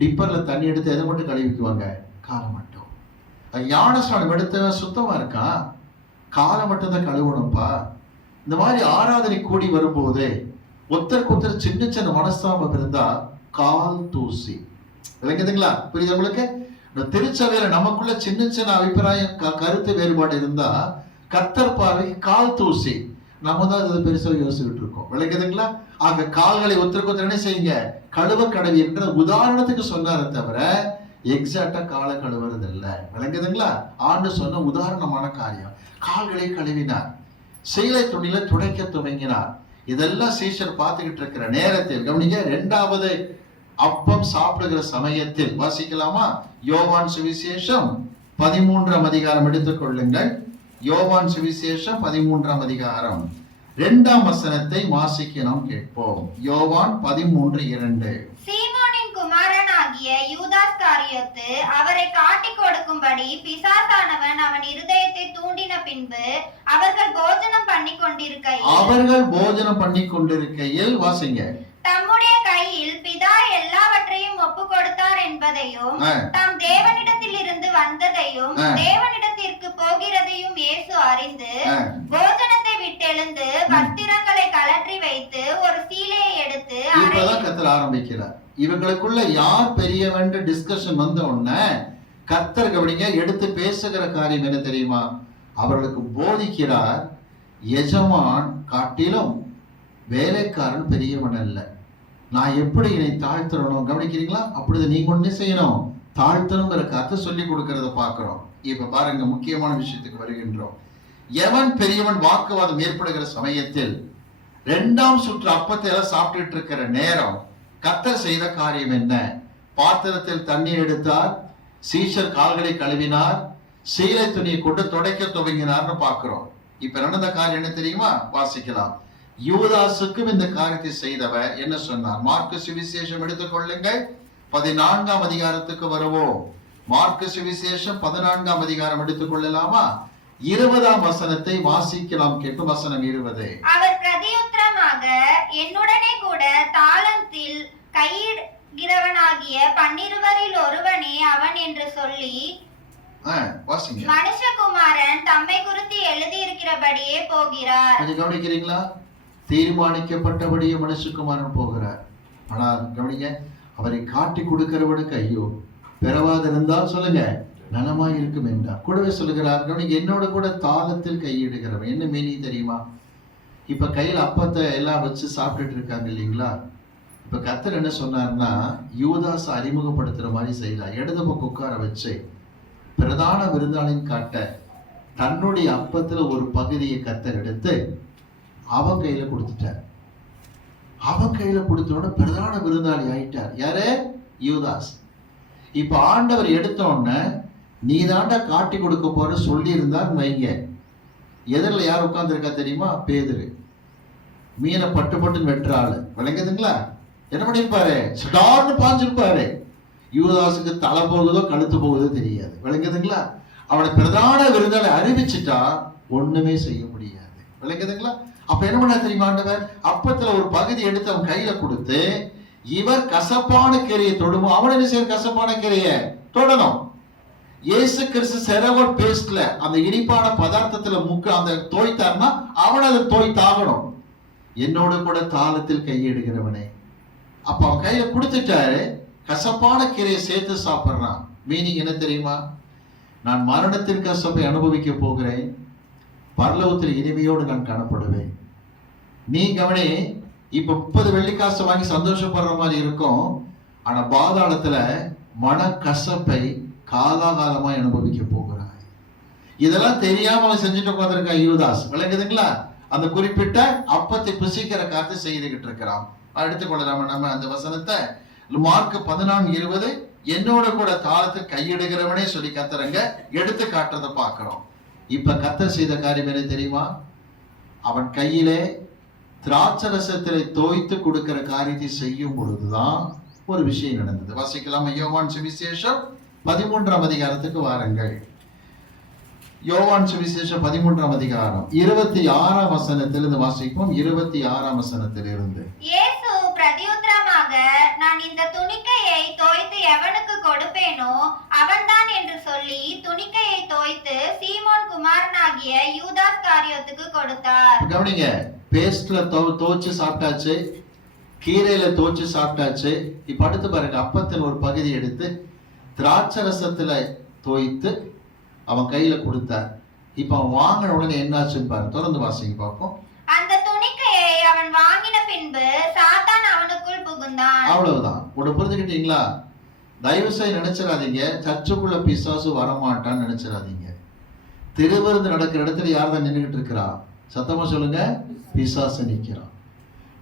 டிப்பர்ல தண்ணி எடுத்து எதை மட்டும் கழுவிக்குவாங்க? காலை மட்டும். ஞானஸ்நானம் எடுத்தவன் சுத்தமா இருக்கான், காலை மட்டும் தான் கழுவணும்பா. இந்த மாதிரி ஆராதனை கூடி வரும்போது ஒருத்தருக்கு ஒருத்தர் சின்ன சின்ன மனஸ்தாபம் இருந்தா கால் தூசி. விளங்குதுங்களா? புரியுது உங்களுக்கு? திருச்சபையில நமக்குள்ள சின்ன சின்ன அபிப்பிராயம் கருத்து வேறுபாடு இருந்தா கர்த்தர் பார்வைக்கு கால் தூசி. நம்ம தான் அதை பெருசாக யோசிச்சுட்டு இருக்கோம். விளங்குதுங்களா? ஆக கால்களை ஒருத்தருக்கு ஒருத்தர் என்ன செய்யுங்க? கழுவ கடவி என்ற உதாரணத்துக்கு சொன்னாரே தவிர எக்ஸாக்டா காலை கழுவுறது இல்லை. விளங்குதுங்களா? ஆண்டு சொன்ன உதாரணமான காரியம். கால்களை கழுவினார், சீலை துணியில துடைக்க துவங்கினார். இதெல்லாம் சீஷர் பார்த்துக்கிட்டு இருக்கிற நேரத்தில் கவனிங்க, இரண்டாவது அப்பம் சாப்பிடுகிற சமயத்தில் வாசிக்கலாமா? யோவான் சுவிசேஷம் 13ஆம் அதிகாரம் எடுத்துக் கொள்ளுங்கள். யோவான் சுவிசேஷம் 13ஆம் அதிகாரம் 2ஆம் வசனத்தை வாசிக்க நாம் கேட்போம். யோவான் 13:2. சீமோனின் குமாரனாகிய யூதாஸ் காரியோத்து அவரை காட்டிக் கொடுக்கும்படி பிசாசானவன் அவன் இருதயத்தை தூண்டின பின்பு அவர்கள் போஜனம் பண்ணி கொண்டிருக்கையில் வாசிங்க. தம்முடைய கையில் பிதா எல்லாவற்றையும் ஒப்பு கொடுத்தார் என்பதையும் தாம் தேவனிடத்தில் இருந்து வந்ததையும் தேவனிடத்திற்கு போகிறதையும் இயேசு அறிந்து போஜனத்தை விட்டெழுந்து வஸ்திரங்களை கழற்றி வைத்து ஒரு சீலையை எடுத்து இப்பதான் கர்த்தர் ஆரம்பிக்கிறார். இவங்களுக்குள்ள யார் பெரியவன் டிஸ்கஷன் வந்த உடனே கர்த்தர் கவனிங்க எடுத்து பேசுகிற காரியம் என்ன தெரியுமா? அவர்களுக்கு போதிக்கிறார், எஜமான் காட்டிலும் வேலைக்காரன் பெரியவன் அல்ல, நான் எப்படி என்னை தாழ்த்தணும் கவனிக்கிறீங்களா? அப்படி நீங்க ஒண்ணு செய்யணும், தாழ்த்தணுங்கிற கருத்தை சொல்லி கொடுக்கறத பாக்குறோம். இப்ப பாருங்க, முக்கியமான விஷயத்துக்கு வருகின்றோம். எவன் பெரியவன் வாக்குவாதம் ஏற்படுகிற சமயத்தில் 2ஆம் சுற்று அப்பத்தை எல்லாம் சாப்பிட்டுட்டு இருக்கிற நேரம் கர்த்தர் செய்த காரியம் என்ன? பாத்திரத்தில் தண்ணீர் எடுத்தார், சீஷர் கால்களை கழுவினார், சீலை துணியை கொண்டு துடைக்க துவங்கினார்னு பாக்குறோம். இப்ப நடந்த காரியம் என்ன தெரியுமா? வாசிக்கலாம். யூதாசுக்கும் இந்த காரியத்தை செய்தவர் என்ன சொன்னார்? மார்க்கு சுவிசேஷம் எடுத்துக் கொள்ளுங்கள், 14ஆம் அதிகாரத்துக்கு வருவோம். மார்க்கு சுவிசேஷம் 14ஆம் அதிகாரம் எடுத்துக் கொள்ளலாமா? 20ஆம் வசனத்தை வாசிக்கலாம். கேட்கும் வசனம் 20. அவர் பிரதியுத்தரமாக, என்னுடனே கூட தாளத்தில் கையிடுகிறவனாகிய 12 ஒருவனே அவன் என்று சொல்லி மனுஷகுமாரன் தம்மை குறித்து எழுதியிருக்கிறபடியே போகிறார். கவனிக்கிறீங்களா? தீர்மானிக்கப்பட்டபடியே மனுஷகுமாரன் போகிறார். ஆனால் கவனிங்க, அவரை காட்டி கொடுக்கிறவனுக்கு ஐயோ, பெறவாதிருந்தால் சொல்லுங்க நலமாய் இருக்கும் என்றார். கூடவே சொல்லுகிறார், கவனிங்க, என்னோட கூட தாளத்தில் கையிடுகிறவன். என்ன மீனி தெரியுமா? இப்ப கையில அப்பத்தை எல்லாம் வச்சு சாப்பிட்டுட்டு இருக்காங்க இல்லைங்களா? இப்ப கர்த்தர் என்ன சொன்னார்னா, யூதாஸ் அறிமுகப்படுத்துற மாதிரி செய்யலாம். இடது பக்கம் உட்கார வச்சு பிரதான விருந்தாளின் காட்ட தன்னுடைய அப்பத்துல ஒரு பகுதியை கர்த்தர் எடுத்து அவன் கையில கொடுத்துட்டார். அவன் கையில கொடுத்தோட பிரதான விருந்தாளி ஆயிட்டார். யாரு? யூதாஸ். இப்ப ஆண்டவர் எடுத்த உடனே நீ தாண்டா காட்டி கொடுக்க போற சொல்லி இருந்தார் வைங்க. எதிரில் யார் உட்கார்ந்து இருக்கா தெரியுமா? பேதுரு. மீனை பட்டு பட்டுன்னு வெட்டுற ஆளு. விளங்குதுங்களா? என்ன பண்ணிருப்பாரு? சடார்னு பாஞ்சிருப்பாரு. யூதாஸுக்கு தலை போகுதோ கழுத்து போகுதோ தெரியாது. விளங்குதுங்களா? அவனை பிரதான விருந்தாளி அறிவிச்சுட்டா ஒண்ணுமே செய்ய முடியாது. விளங்குதுங்களா? அப்ப என்ன பண்ண தெரியுமா ஆண்டவர்? அப்பத்துல ஒரு பகுதி எடுத்து அவன் கையில கொடுத்து, இவர் கசப்பான கீரையை தொடுமோ அவன் என்ன செய்ய? கசப்பான கீரையை தொடணும். இயேசு கிறிஸ்து செரவல் பேஸ்ட்ல அந்த இனிப்பான பதார்த்தத்துல அந்த தோய்த்தார்னா அவன் அதை தோய்த்தாகணும். என்னோட கூட தாளத்தில் கையிடுகிறவனே. அப்ப அவன் கையில கொடுத்துட்டாரு. கசப்பான கீரையை சேர்த்து சாப்பிடுறான். மீனிங் என்ன தெரியுமா? நான் மரணத்தின் கசப்பை அனுபவிக்க போகிறேன், பரலோகத்தில் இனிமையோடு நான் காணப்படுவேன். நீ கவனி, இப்ப 30 வெள்ளிக்காசு வாங்கி சந்தோஷப்படுற மாதிரி இருக்கும். ஆனா பாதாளத்துல மன கசப்பை காலாகாலமா அனுபவிக்க போகிறாய். இதெல்லாம் தெரியாம செஞ்சுட்டு உட்கார்ந்திருக்கா யூதாஸ். விளங்குதுங்களா? அந்த குறிப்பிட்ட அப்பத்தை புசிக்கிற காத்து செய்துகிட்டு இருக்கிறான். எடுத்துக்கொள்ளலாம் நம்ம அந்த வசனத்தை. மார்க் 14:20 என்னோட கூட தாளத்தில் கையிடுகிறவனே சொல்லி கத்தரங்க எடுத்து காட்டுறதை பார்க்கிறோம். இப்ப கத்தர் செய்த காரியம் என்ன தெரியுமா? அவன் கையிலே திராட்சரசத்திலே தோய்த்து கொடுக்கிற காரியத்தை செய்யும் பொழுதுதான் ஒரு விஷயம் நடந்தது. வாசிக்கலாம். யோவான் சுவிசேஷம் 13ஆம் அதிகாரத்துக்கு வாருங்கள். யோவான் சுவிசேஷம் 13ஆம் அதிகாரம் 26ஆம் வசனத்திலிருந்து வாசிப்போம். 26ஆம் வசனத்திலிருந்து. இயேசு பிரதியுத்தரமாக, நான் இந்த துணிக்கையை தோய்த்து எவனுக்கு கொடுப்பேனோ அவன்தான் என்று சொல்லி துணிக்கையை தோய்த்து சீமோன் குமாரனாகிய யூதாஸ் காரியோத்துக்கு கொடுத்தார். கவனிங்க, பேஸ்ட்ல தோச்சு சாப்பிட்டாச்சு, கீரையில தோச்சு சாப்பிட்டாச்சு. இப்ப அடுத்து பாருங்க, அப்பத்தில் ஒரு பகுதி எடுத்து திராட்சரசத்துல தோய்த்து அவன் கையில கொடுத்தார். இப்ப அவன் வாங்கின உடனே என்னாச்சுன்னு பாரு. தொடர்ந்து வாசிங்க பார்ப்போம். அந்த துணிக்கையை அவன் வாங்கின பின்பு சாத்தான் அவனுக்குள் புகுந்தான். அவ்வளவுதான். உடனே புரிஞ்சுக்கிட்டீங்களா? தயவு செய்து நினைச்சிடாதீங்க சர்ச்சுக்குள்ள பிசாசு வரமாட்டான்னு நினைச்சிடாதீங்க. திருவிருந்து நடக்கிற இடத்துல யார் தான் நின்றுகிட்டு இருக்கிறா? சத்தமா சொல்லுங்க. பிசாசு நிக்கிறான்.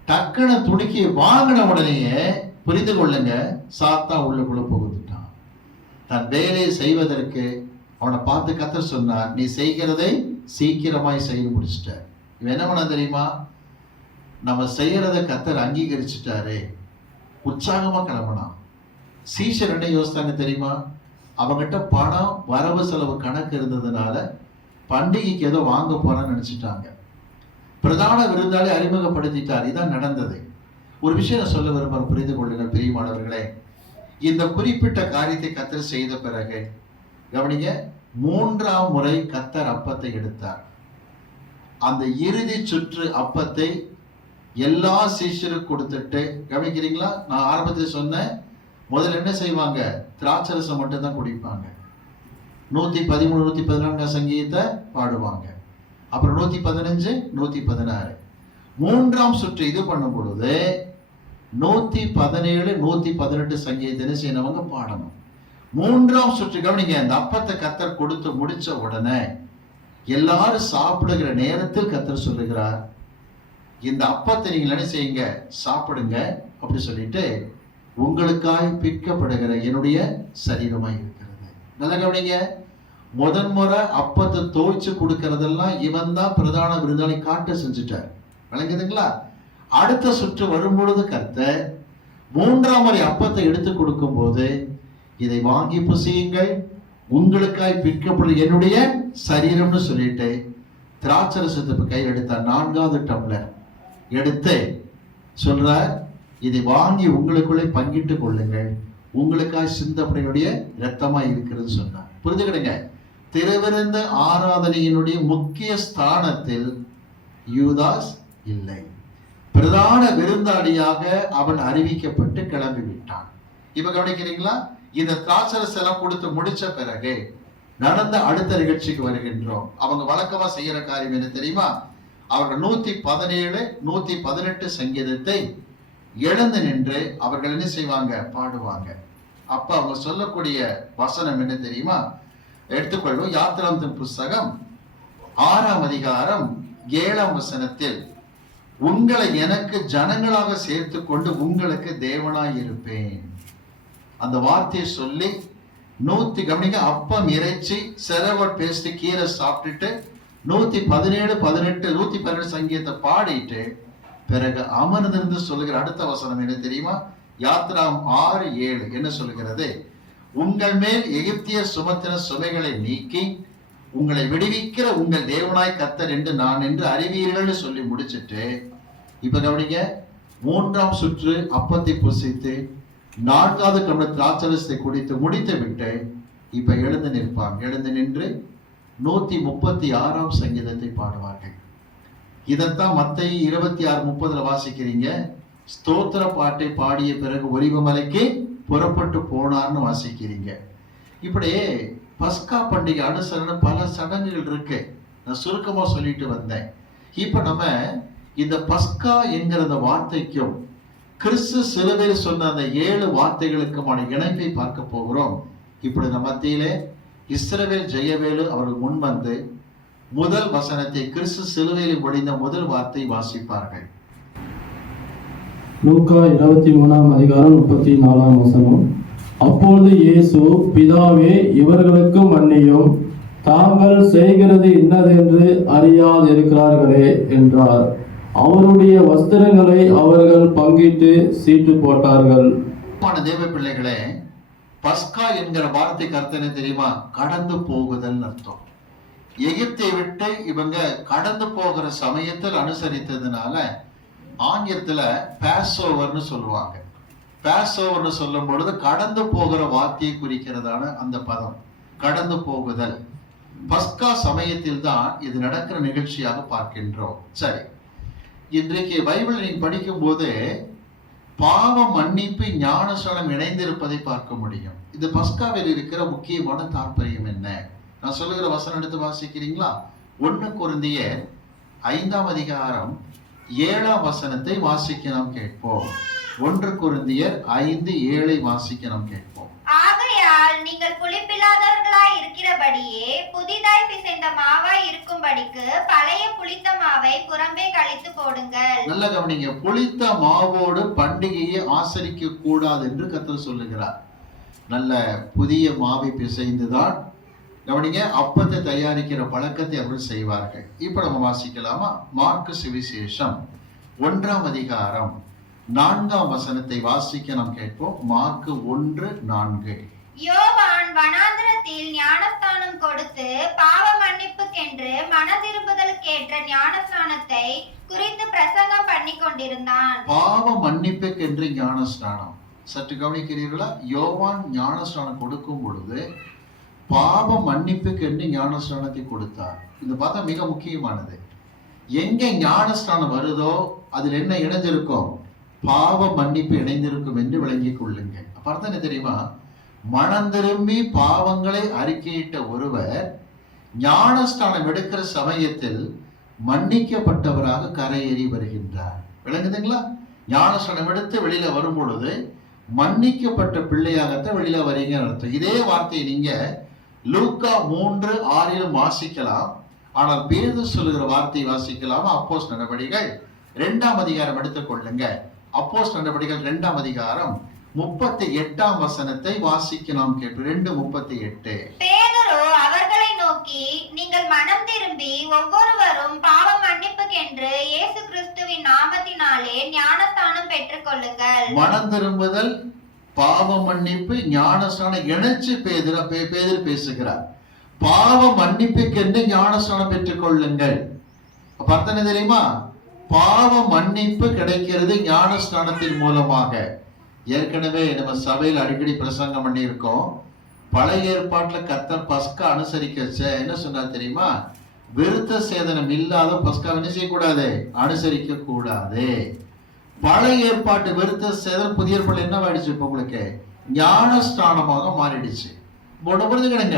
டக்குன துணிக்கி வாங்கின உடனேயே புரிந்து கொள்ளுங்க, சாத்தா உள்ளுக்குள்ள புகுந்துட்டான். தன் வேலையை செய்வதற்கு அவனை பார்த்து கத்தர் சொன்னார், நீ செய்கிறதை சீக்கிரமாய் செய்து முடிச்சிட்ட. இவன் என்ன பண்ண தெரியுமா? நம்ம செய்யறத கத்தர் அங்கீகரிச்சுட்டாரு. உற்சாகமா கிளம்பினான். சீஷர் என்ன யோசித்தாங்க தெரியுமா? அவங்கிட்ட பணம் வரவு செலவு கணக்கு இருந்ததுனால பண்டிகைக்கு ஏதோ வாங்க போறான்னு நினைச்சிட்டாங்க. பிரதான விருந்தாளி அறிமுகப்படுத்திட்டார். இதான் நடந்தது. ஒரு விஷயம் சொல்ல விரும்ப புரிந்து கொள்ளுங்கள் பிரியமானவர்களே. இந்த குறிப்பிட்ட காரியத்தை கத்தர் செய்த பிறகு கவனிங்க, 3ஆம் முறை கத்தர் அப்பத்தை எடுத்தார். அந்த இறுதி சுற்று அப்பத்தை எல்லா சீஷருக்கு கொடுத்துட்டு, கவனிக்கிறீங்களா? நான் ஆரம்பத்தில் சொன்னேன், முதல்ல என்ன செய்வாங்க? திராட்சரசம் மட்டும் தான் குடிப்பாங்க. 113 114 சங்கீதத்தை பாடுவாங்க. அப்புறம் 115 116. 3ஆம் சுற்று இது பண்ணும் பொழுது 117 118 சங்கீதத்தை செய்யறவங்க பாடணும். 3ஆம் சுற்று கவனிங்க, இந்த அப்பத்தை கத்தர் கொடுத்து முடிச்ச உடனே எல்லாரும் சாப்பிடுகிற நேரத்தில் கத்தர் சொல்லுகிறார், இந்த அப்பத்தை நீங்கள் என்ன செய்யுங்க? சாப்பிடுங்க அப்படி சொல்லிட்டு, உங்களுக்காய் பிற்கப்படுகிற என்னுடைய சரீரமாய் இருக்கிறது. நல்லா கவனிங்க, முதன்முறை அப்பத்தை தோய்ச்சு கொடுக்கறதெல்லாம் இவன் தான் பிரதான விருந்தாளி காட்ட செஞ்சுட்டார். விளங்குதுங்களா? அடுத்த சுற்று வரும்பொழுது கர்த்தர் 3ஆம் முறை அப்பத்தை எடுத்து கொடுக்கும் போது, இதை வாங்கி புசியுங்கள், உங்களுக்காய் பிற்கப்படும் என்னுடைய சரீரம்னு சொல்லிட்டு திராட்சரசத்தை கையில் எடுத்தார். 4வது டம்ளர் எடுத்து சொல்றார், இதை வாங்கி உங்களுக்குள்ளே பங்கிட்டு கொள்ளுங்கள், உங்களுக்காய் சிந்தப்படையுடைய இரத்தமா இருக்கிறது சொன்னார். புரிஞ்சுக்கிடுங்க, திருவிருந்த ஆராதனையினுடைய முக்கிய ஸ்தானத்தில் யூதாஸ் இல்லை. பிரதான விருந்தாளியாக அவன் அறிவிக்கப்பட்டு கிளம்பி விட்டான். இப்ப கவனிக்கிறீங்களா? இந்த திராட்சரசம் கொடுத்து முடிச்ச பிறகு நடந்த அடுத்த நிகழ்ச்சிக்கு வருகின்றோம். அவங்க வழக்கமா செய்யற காரியம் என்ன தெரியுமா? அவர்கள் 117 118 சங்கீதத்தை எழுந்து நின்று அவர்கள் என்ன செய்வாங்க? பாடுவாங்க. அப்ப அவங்க சொல்லக்கூடிய வசனம் என்ன தெரியுமா? எடுத்துக்கொள்வோம். யாத்திராகமத்தின் புஸ்தகம் 6ஆம் அதிகாரம் 7ஆம் வசனத்தில் உங்களை எனக்கு ஜனங்களாக சேர்த்து கொண்டு உங்களுக்கு தேவனாய் இருப்பேன். அந்த வார்த்தையை சொல்லி 100 கவனிங்க, அப்பம் இறைச்சி செரவட் பேஸ்ட் கீரை சாப்பிட்டுட்டு 117, 18, 112 சங்கீதத்தை பாடிட்டு பிறகு அமர்ந்திருந்து சொல்லுகிற அடுத்த வசனம் என்ன தெரியுமா? யாத்ராம் 6:7 என்ன சொல்லுகிறது? உங்கள் மேல் எகிப்தியர் சுமத்தின சுமைகளை நீக்கி உங்களை விடுவிக்கிற உங்கள் தேவனாய் கர்த்தர் என்று நான் என்று அறிவீர்கள்னு சொல்லி முடிச்சிட்டு இப்ப கவனிங்க, 3ஆம் சுற்று அப்பத்தை புசித்து 4வது டம்ளர் திராட்சரசத்தை குடித்து முடித்து விட்டு இப்ப எழுந்து நிற்பாங்க. எழுந்து நின்று 136ஆம் சங்கீதத்தை பாடுவார்கள். இதைத்தான் மத்தேயு 26:30 வாசிக்கிறீங்க. ஸ்தோத்திர பாட்டை பாடிய பிறகு ஒலிவமலைக்கு புறப்பட்டு போனார்னு வாசிக்கிறீங்க. இப்படி பஸ்கா பண்டிகை அனுசரணை பல சடங்குகள் இருக்கு. நான் சுருக்கமா சொல்லிட்டு வந்தேன். இப்ப நம்ம இந்த பஸ்கா என்கிற அந்த வார்த்தைக்கும் கிறிஸ்து சிலுவையில் சொன்ன அந்த 7 வார்த்தைகளுக்குமான இணைப்பை பார்க்க போகிறோம். இப்படி நம்ம மத்தியிலே இஸ்ரவேல் ஜெயவேலு அவர்கள் முன் வந்து முதல் வசனத்தை கிறிஸ்து சிலுவையில் முடிந்த முதல் வார்த்தை வாசிப்பார்கள். லூக்கா 23ஆம் அதிகாரம் 34ஆம் வசனம். அப்பொழுது இயேசு, பிதாவே, இவர்களுக்கு மன்னியும், தாங்கள் செய்கிறது இன்னதென்று அறியாதிருக்கிறார்களே என்றார். அவருடைய வஸ்திரங்களை அவர்கள் பங்கிட்டு சீட்டு போட்டார்கள். தேவ பிள்ளைகளே, பஸ்கா என்கிற வார்த்தைக்கு அர்த்தம் என்ன தெரியுமா? கடந்து போகுதல் அர்த்தம். எகிப்தை விட்டு இவங்க கடந்து போகிற சமயத்தில் அனுசரித்ததுனால ஆங்கிலத்துல பாஸ் ஓவர்னு சொல்லுவாங்க. பாஸ் ஓவர்னு சொல்லும் பொழுது கடந்து போகிற வார்த்தையை குறிக்கிறதான அந்த பதம் கடந்து போகுதல். பஸ்கா சமயத்தில் தான் இது நடக்கிற நிகழ்ச்சியாக பார்க்கின்றோம். சரி, இன்றைக்கு பைபிள் நீங்க படிக்கும் போது பாவ மன்னிப்பு ஞானஸ்நானம் இணைந்திருப்பதை பார்க்க முடியும். இது பஸ்காவில் இருக்கிற முக்கியமான தாற்பயம் என்ன? நான் சொல்லுகிற வசனம் எடுத்து வாசிக்கிறீங்களா? 1 கொரிந்தியர் 5ஆம் அதிகாரம் 7ஆம் வசனத்தை வாசிக்க நாம் கேட்போம். 1 கொரிந்தியர் 5:7 வாசிக்க நாம் கேட்போம். ஆகையால் நீங்கள் புளிப்பில்லாதவர்களாய் இருக்கிறபடியே புதிதாய் பிசைந்த மாவாய் இருக்கும்படிக்கு பழைய புளித்த மாவை புறம்பே கழித்து போடுங்கள். நல்ல கவனிங்க, புளித்த மாவோடு பண்டிகையை ஆசரிக்க கூடாது என்று கர்த்தர் சொல்லுகிறார். நல்ல புதிய மாவை பிசைந்துதான் கவனிங்க அப்பத்தை தயாரிக்கிற பழக்கத்தை அவர்கள் செய்வார்கள். இப்ப நம்ம வாசிக்கலாமா? மார்க்கு சுவிசேஷம் 1ஆம் அதிகாரம் 4ஆம் வசனத்தை வாசிக்க நாம் கேட்போம். மார்க்கு 1:4. யோவான் வனாந்திரத்தில் ஞானஸ்நானம் கொடுத்து பாவ மன்னிப்புக்கென்று மனதிரும்புதலுக்கேற்ற ஞானஸ்நானத்தை குறித்து பிரசங்கம் பண்ணி கொண்டிருந்தான். பாவ மன்னிப்புக்கென்று ஞானஸ்நானம், சற்று கவனிக்கிறீர்களா? யோவான் ஞானஸ்நானம் கொடுக்கும் பொழுது பாவ மன்னிப்புக்கென்று ஞானஸ்நானத்தை கொடுத்தார். இந்த பார்த்தா மிக முக்கியமானது. எங்க ஞானஸ்நானம் வருதோ அதில் என்ன இணைஞ்சிருக்கும்? பாவ மன்னிப்பு இணைந்திருக்கும் என்று விளங்கிக் கொள்ளுங்க. அப்புறம் என்ன தெரியுமா? மனம் திரும்பி பாவங்களை அறிக்கையிட்ட ஒருவர் ஞானஸ்நானம் எடுக்கிற சமயத்தில் மன்னிக்கப்பட்டவராக கரையேறி வருகின்றார். விளங்குதுங்களா? ஞானஸ்நானம் எடுத்து வெளியில வரும் பொழுது மன்னிக்கப்பட்ட பிள்ளையாகத்தான் வெளியில வரீங்கன்னு அர்த்தம். இதே வார்த்தையை நீங்க லூக்கா 3:6 வாசிக்கலாம். ஆனால் பேதுரு சொல்லுகிற வார்த்தையை வாசிக்கலாம். அப்போஸ்தலர் நடவடிக்கைகள் 2ஆம் அதிகாரம் எடுத்துக்கொள்ளுங்க. அப்போஸ்தலர் நடவடிக்கைகள் 2ஆம் அதிகாரம் 38ஆம் வசனத்தை வாசிக்க நாம் கேட்போம். 2:38. பேதுரு அவர்களை நோக்கி, நீங்கள் மனம் திரும்பி ஒவ்வொருவரும் பாவ மன்னிப்புக்கென்று இயேசு கிறிஸ்துவின் நாமத்தினாலே ஞானஸ்நானம் பெற்றுக் கொள்ளுங்கள். மனம் திரும்புதல், பாவ மன்னிப்பு, ஞானஸ்நானம் இணைச்சு பேதுரு பேசுகிறார். பாவ மன்னிப்புக்கென்று ஞானஸ்நானம் பெற்றுக் கொள்ளுங்கள். அர்த்தம் தெரியுமா? பாவ மன்னிப்பு கிடைக்கிறது ஞானஸ்நானத்தின் மூலமாக. ஏற்கனவே நம்ம சபையில் அடிக்கடி பிரசங்கம் பண்ணி இருக்கோம். பழைய ஏற்பாட்டில் கர்த்தர் பஸ்கா அனுசரிக்க என்ன சொன்னார் தெரியுமா? விருத்த சேதனம் இல்லாத பஸ்கா என்ன செய்யக்கூடாது? அனுசரிக்க கூடாது. பழைய ஏற்பாட்டு விருத்த சேதனம் புதிய ஏற்பாடு என்னவாயிடுச்சு? இப்ப உங்களுக்கு ஞானஸ்நானமாக மாறிடுச்சு. கிடங்க,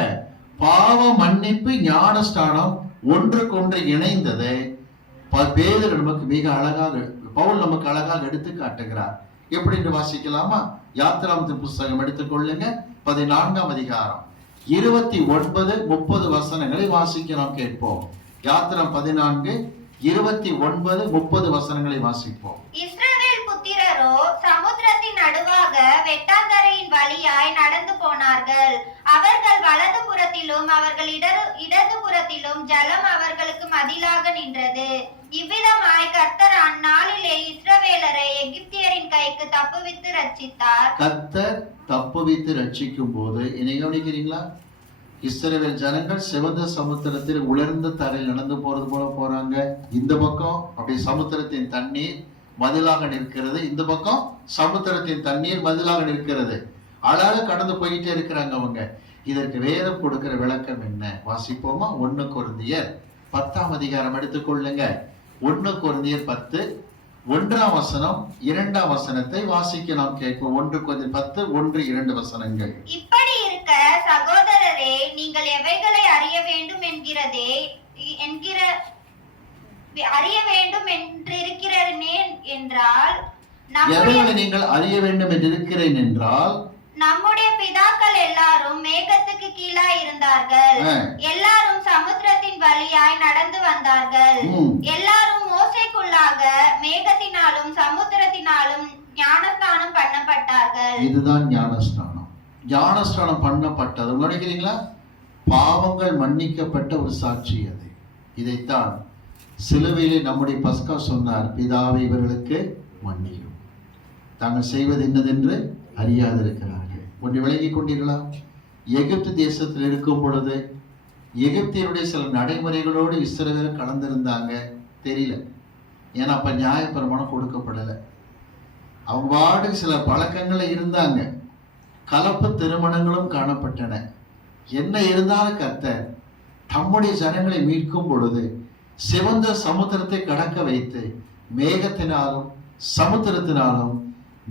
பாவ மன்னிப்பு ஞானஸ்நானம் ஒன்றுக்கொன்று இணைந்தது. பேதுரு நமக்கு மிக அழகாக, பவுல் நமக்கு அழகாக எடுத்து காட்டுகிறார். எப்படி என்று வாசிக்கலாமா? யாத்திராமத்தின் புஸ்தகம் எடுத்துக்கொள்ளுங்க. 14ஆம் அதிகாரம் 29-30 வசனங்களை வாசிக்க நாம் கேட்போம். யாத்திரம் 14, 29, 30 வசனங்களை வாசிப்போம். இஸ்ரவேல் புத்திரரோ சமுத்திரத்தின் நடுவாக வெட்டாந்தரையின் வழியாய் நடந்து போனார்கள். அவர்கள் வலது புறத்திலும் அவர்கள் இடது புறத்திலும் ஜலம் அவர்களுக்கு மதிலாக நின்றது. இவ்விதமாய் கர்த்தர் அந்நாளிலே இஸ்ரவேலரை எகிப்தியரின் கைக்கு தப்புவித்து ரட்சித்தார். கர்த்தர் தப்புவித்து ரட்சிக்கும் போது என்ன கவனிக்கிறீங்களா? இஸ்ரவேல் ஜனங்கள் சிவந்த சமுத்திரத்தில் உலர்ந்த தரையில் நடந்து போறது போல போறாங்க. இந்த பக்கம் அப்படி சமுத்திரத்தின் தண்ணீர் மதிலாக நிற்கிறது, இந்த பக்கம் சமுத்திரத்தின் தண்ணீர் மதிலாக நிற்கிறது. அழகாக கடந்து போயிட்டே இருக்கிறாங்க அவங்க. இதற்கு வேதம் கொடுக்கிற விளக்கம் என்ன? வாசிப்போமா? 1 கொரிந்தியர் 10ஆம் அதிகாரம் எடுத்துக்கொள்ளுங்க. 1 கொரிந்தியர் 10, 1ஆம் வசனம் 2ஆம் வசனத்தை வாசிக்க நாம் கேட்போம். 1 கொரிந்தியர் 10, 1, 2 வசனங்கள். இப்படி இருக்க சகோதரரே, நீங்கள் எவைகளை அறிய வேண்டும் என்றிருக்கிறேன் என்றால், எவைகளை நீங்கள் அறிய வேண்டும் என்று இருக்கிறேன் என்றால், நம்முடைய பிதாக்கள் எல்லாரும் மேகத்துக்கு கீழாய் இருந்தார்கள். எல்லாரும் சமுத்திரத்தின் வழியாய் நடந்து வந்தார்கள். எல்லாரும் மோசேக்குள்ளாக மேகத்தினாலும் சமுத்திரத்தினாலும் ஞானஸ்நானம் பண்ணப்பட்டார்கள். இதுதான் ஞானஸ்நானம். ஞானஸ்நானம் பண்ணப்பட்டது நினைக்கிறீங்களா? பாவங்கள் மன்னிக்கப்பட்ட ஒரு சாட்சி அது. இதைத்தான் சிலுவையிலே நம்முடைய பஸ்கா சொன்னார், பிதாவை இவர்களுக்கு மன்னியும், தாங்கள் செய்வது என்னதென்று அறியாதிருக்கிறார்கள். ஒன்று விளங்கிக் கொண்டீர்களா? எகிப்து தேசத்தில் இருக்கும் பொழுது எகிப்தியருடைய சில நடைமுறைகளோடு இஸ்ரவேலர் கலந்திருந்தாங்க. தெரியல, ஏன்னா அப்ப நியாயப்பிரமாணம் கொடுக்கப்படலை. அவங்க பாட்டுக்கு சில பழக்கங்களை இருந்தாங்க. கலப்பு திருமணங்களும் காணப்பட்டன. என்ன இருந்தாலும் கர்த்தர் தம்முடைய ஜனங்களை மீட்கும் பொழுது சிவந்த சமுத்திரத்தை கடக்க வைத்து மேகத்தினாலும் சமுத்திரத்தினாலும்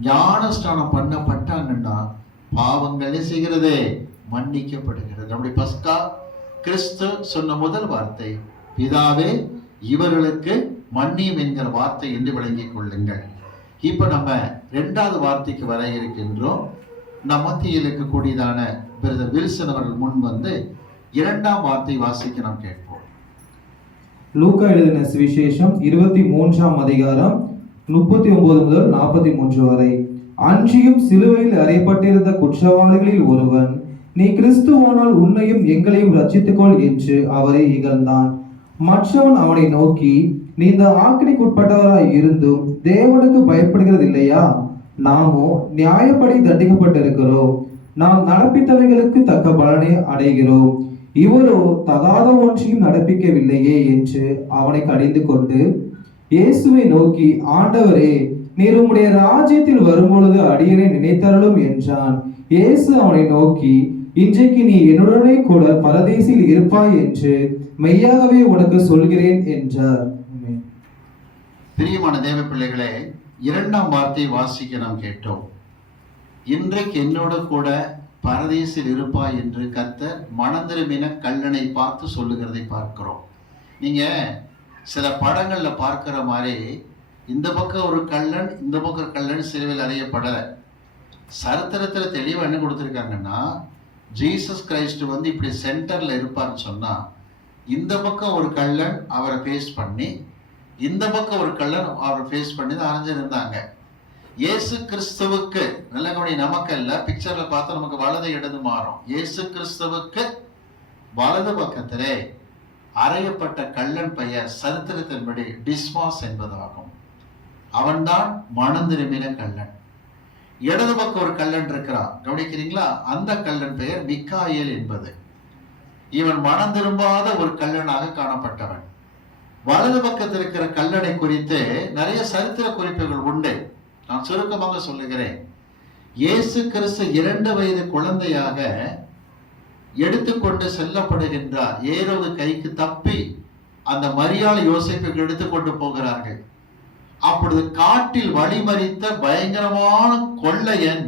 ஞானஸ்நானம் பண்ணப்பட்டாங்கன்னா பாவங்களே செய்கிறதே மன்னிக்கப்படுகிறது. நம்முடைய பஸ்கா கிறிஸ்து சொன்ன முதல் வார்த்தை பிதாவே இவர்களுக்கு மன்னியும் என்கிற வார்த்தை என்று விளங்கிக் கொள்ளுங்கள். இப்ப நம்ம 2வது வார்த்தைக்கு வர இருக்கின்றோம். நம் மத்தியில் இருக்கக்கூடியதான பிரதர் வில்சன் அவர்கள் முன் வந்து 2ஆம் வார்த்தை வாசிக்க நாம் கேட்போம். லூக்கா எழுதின சுவிசேஷம் 23ஆம் அதிகாரம் 39 முதல் 43 வரை. அன்றியும் சிலுவையில் அறையப்பட்டிருந்த குற்றவாளிகளில் ஒருவன், நீ கிறிஸ்துவானால் உன்னையும் எங்களையும் ரட்சித்துக்கொள் என்று அவரை இகழ்ந்தான். மற்றவன் அவனை நோக்கி, நீ இந்த ஆக்கினைக்குட்பட்டவராய் இருந்தும் தேவனுக்கு பயப்படுகிறது இல்லையா? நாமோ நியாயப்படி தண்டிக்கப்பட்டிருக்கிறோம். நாம் நடப்பித்தவைகளுக்கு தக்க பலனை அடைகிறோம். இவரோ தகாத ஒன்றையும் நடப்பிக்கவில்லையே என்று அவனை கடிந்து கொண்டு இயேசுவை நோக்கி, ஆண்டவரே, நீர் உம்முடைய ராஜ்யத்தில் வரும்பொழுது அடியனை நினைத்தருளும் என்றான். இயேசு அவனை நோக்கி, இன்றைக்கு நீ என்னுடனே கூட பரதேசில் இருப்பாய் என்று மெய்யாகவே உனக்கு சொல்கிறேன் என்றார். பிரியமான தேவ பிள்ளைகளே, 2ஆம் வார்த்தை வாசிக்க நாம் கேட்டோம். இன்றைக்கு என்னோட கூட பரதேசில் இருப்பாய் என்று கர்த்தர் மனந்திரும்பின கல்லனை பார்த்து சொல்லுகிறதை பார்க்கிறோம். நீங்க சில படங்கள்ல பார்க்கிற மாதிரி இந்த பக்கம் ஒரு கல்லன், இந்த பக்கம் கல்லன் சிலுவையில் அறையப்படலை. சரித்திரத்துல தெளிவா என்ன கொடுத்துருக்காங்கன்னா, ஜீசஸ் கிரைஸ்ட் வந்து இப்படி சென்டர்ல இருப்பார்னு சொன்னா, இந்த பக்கம் ஒரு கல்லன் அவரை ஃபேஸ் பண்ணி, இந்த பக்கம் ஒரு கல்லன் அவரை ஃபேஸ் பண்ணி தான் அரைஞ்சிருந்தாங்க. இயேசு கிறிஸ்துவுக்கு நல்ல கவனி, நமக்கு அல்ல, பிக்சர்ல பார்த்தா நமக்கு வலது இடது மாறும். இயேசு கிறிஸ்துவுக்கு வலது பக்கத்திலே அறையப்பட்ட கல்லன் பெயர் சரித்திரத்தின்படி டிஸ்மாஸ் என்பதாகும். அவன்தான் மனம் திரும்பின கல்லன். இடது பக்கம் ஒரு கல்லன் இருக்கிறான், கவனிக்கிறீங்களா? அந்த கல்லன் பெயர் மிக்காயேல் என்பது. இவன் மனம் திரும்பாத ஒரு கல்லனாக காணப்பட்டவன். வலது பக்கத்தில் இருக்கிற கல்லனை குறித்து நிறைய சரித்திர குறிப்புகள் உண்டு. நான் சுருக்கமாக சொல்லுகிறேன். இயேசு கிறிஸ்து 2 வயது குழந்தையாக எடுத்துக்கொண்டு செல்லப்படுகின்றார். ஏரோது கைக்கு தப்பி அந்த மரியாள் யோசேப்புக்கு எடுத்துக்கொண்டு போகிறார்கள். அப்பொழுது காட்டில் வழிமறித்த பயங்கரமான கொள்ளையன்,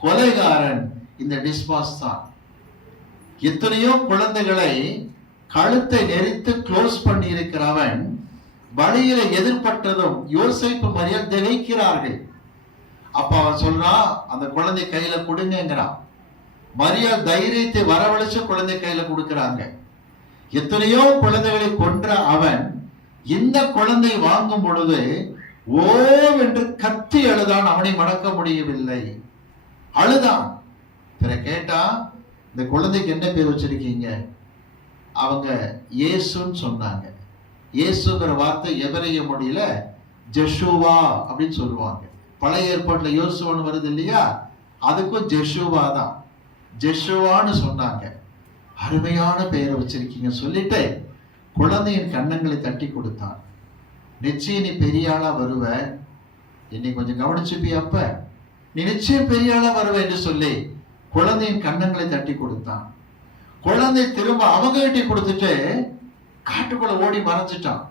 கொலைகாரன் இந்த டிஸ்மாஸ் தான். எத்தனையோ குழந்தைகளை கழுத்தை நெரித்து க்ளோஸ் பண்ணி இருக்கிறவன் வழியில எதிர்பட்டதும் யோசேப்பு மரியாள் திகைக்கிறார்கள். அப்ப அவன் சொல்றான், அந்த குழந்தை கையில கொடுங்கிறான். மரியாள் தைரியத்தை வரவழைச்சு குழந்தை கையில கொடுக்கிறாங்க. எத்தனையோ குழந்தைகளை கொன்ற அவன் இந்த குழந்தை வாங்கும் பொழுது ஓவென்று கத்தி அழுதான். அவனை மடக்க முடியவில்லை, அழுதான். பிற கேட்டா, இந்த குழந்தைக்கு என்ன பேர் வச்சிருக்கீங்க? அவங்க இயேசுன்னு சொன்னாங்க. இயேசுங்கிற வார்த்தை எபிரேய மொழியில ஜெஷுவா அப்படின்னு சொல்லுவாங்க. பழைய ஏற்பாட்டுல யோசுவான்னு வருது இல்லையா, அதுக்கும் ஜெஷுவா தான். ஜெஷுவான்னு சொன்னாங்க. அருமையான பெயரை வச்சிருக்கீங்க சொல்லிட்டு குழந்தையின் கன்னங்களை தட்டி கொடுத்தான். நிச்சயம் நீ பெரிய ஆளா வருவ, என்னை கொஞ்சம் கவனிச்சுப்பி, அப்ப நீ நிச்சயம் பெரிய ஆளா வருவ என்று சொல்லி குழந்தையின் கன்னங்களை தட்டி கொடுத்தான். குழந்தை திரும்ப அவங்க கிட்ட கொடுத்துட்டு காட்டுக்குள்ள ஓடி மறைஞ்சிட்டான்.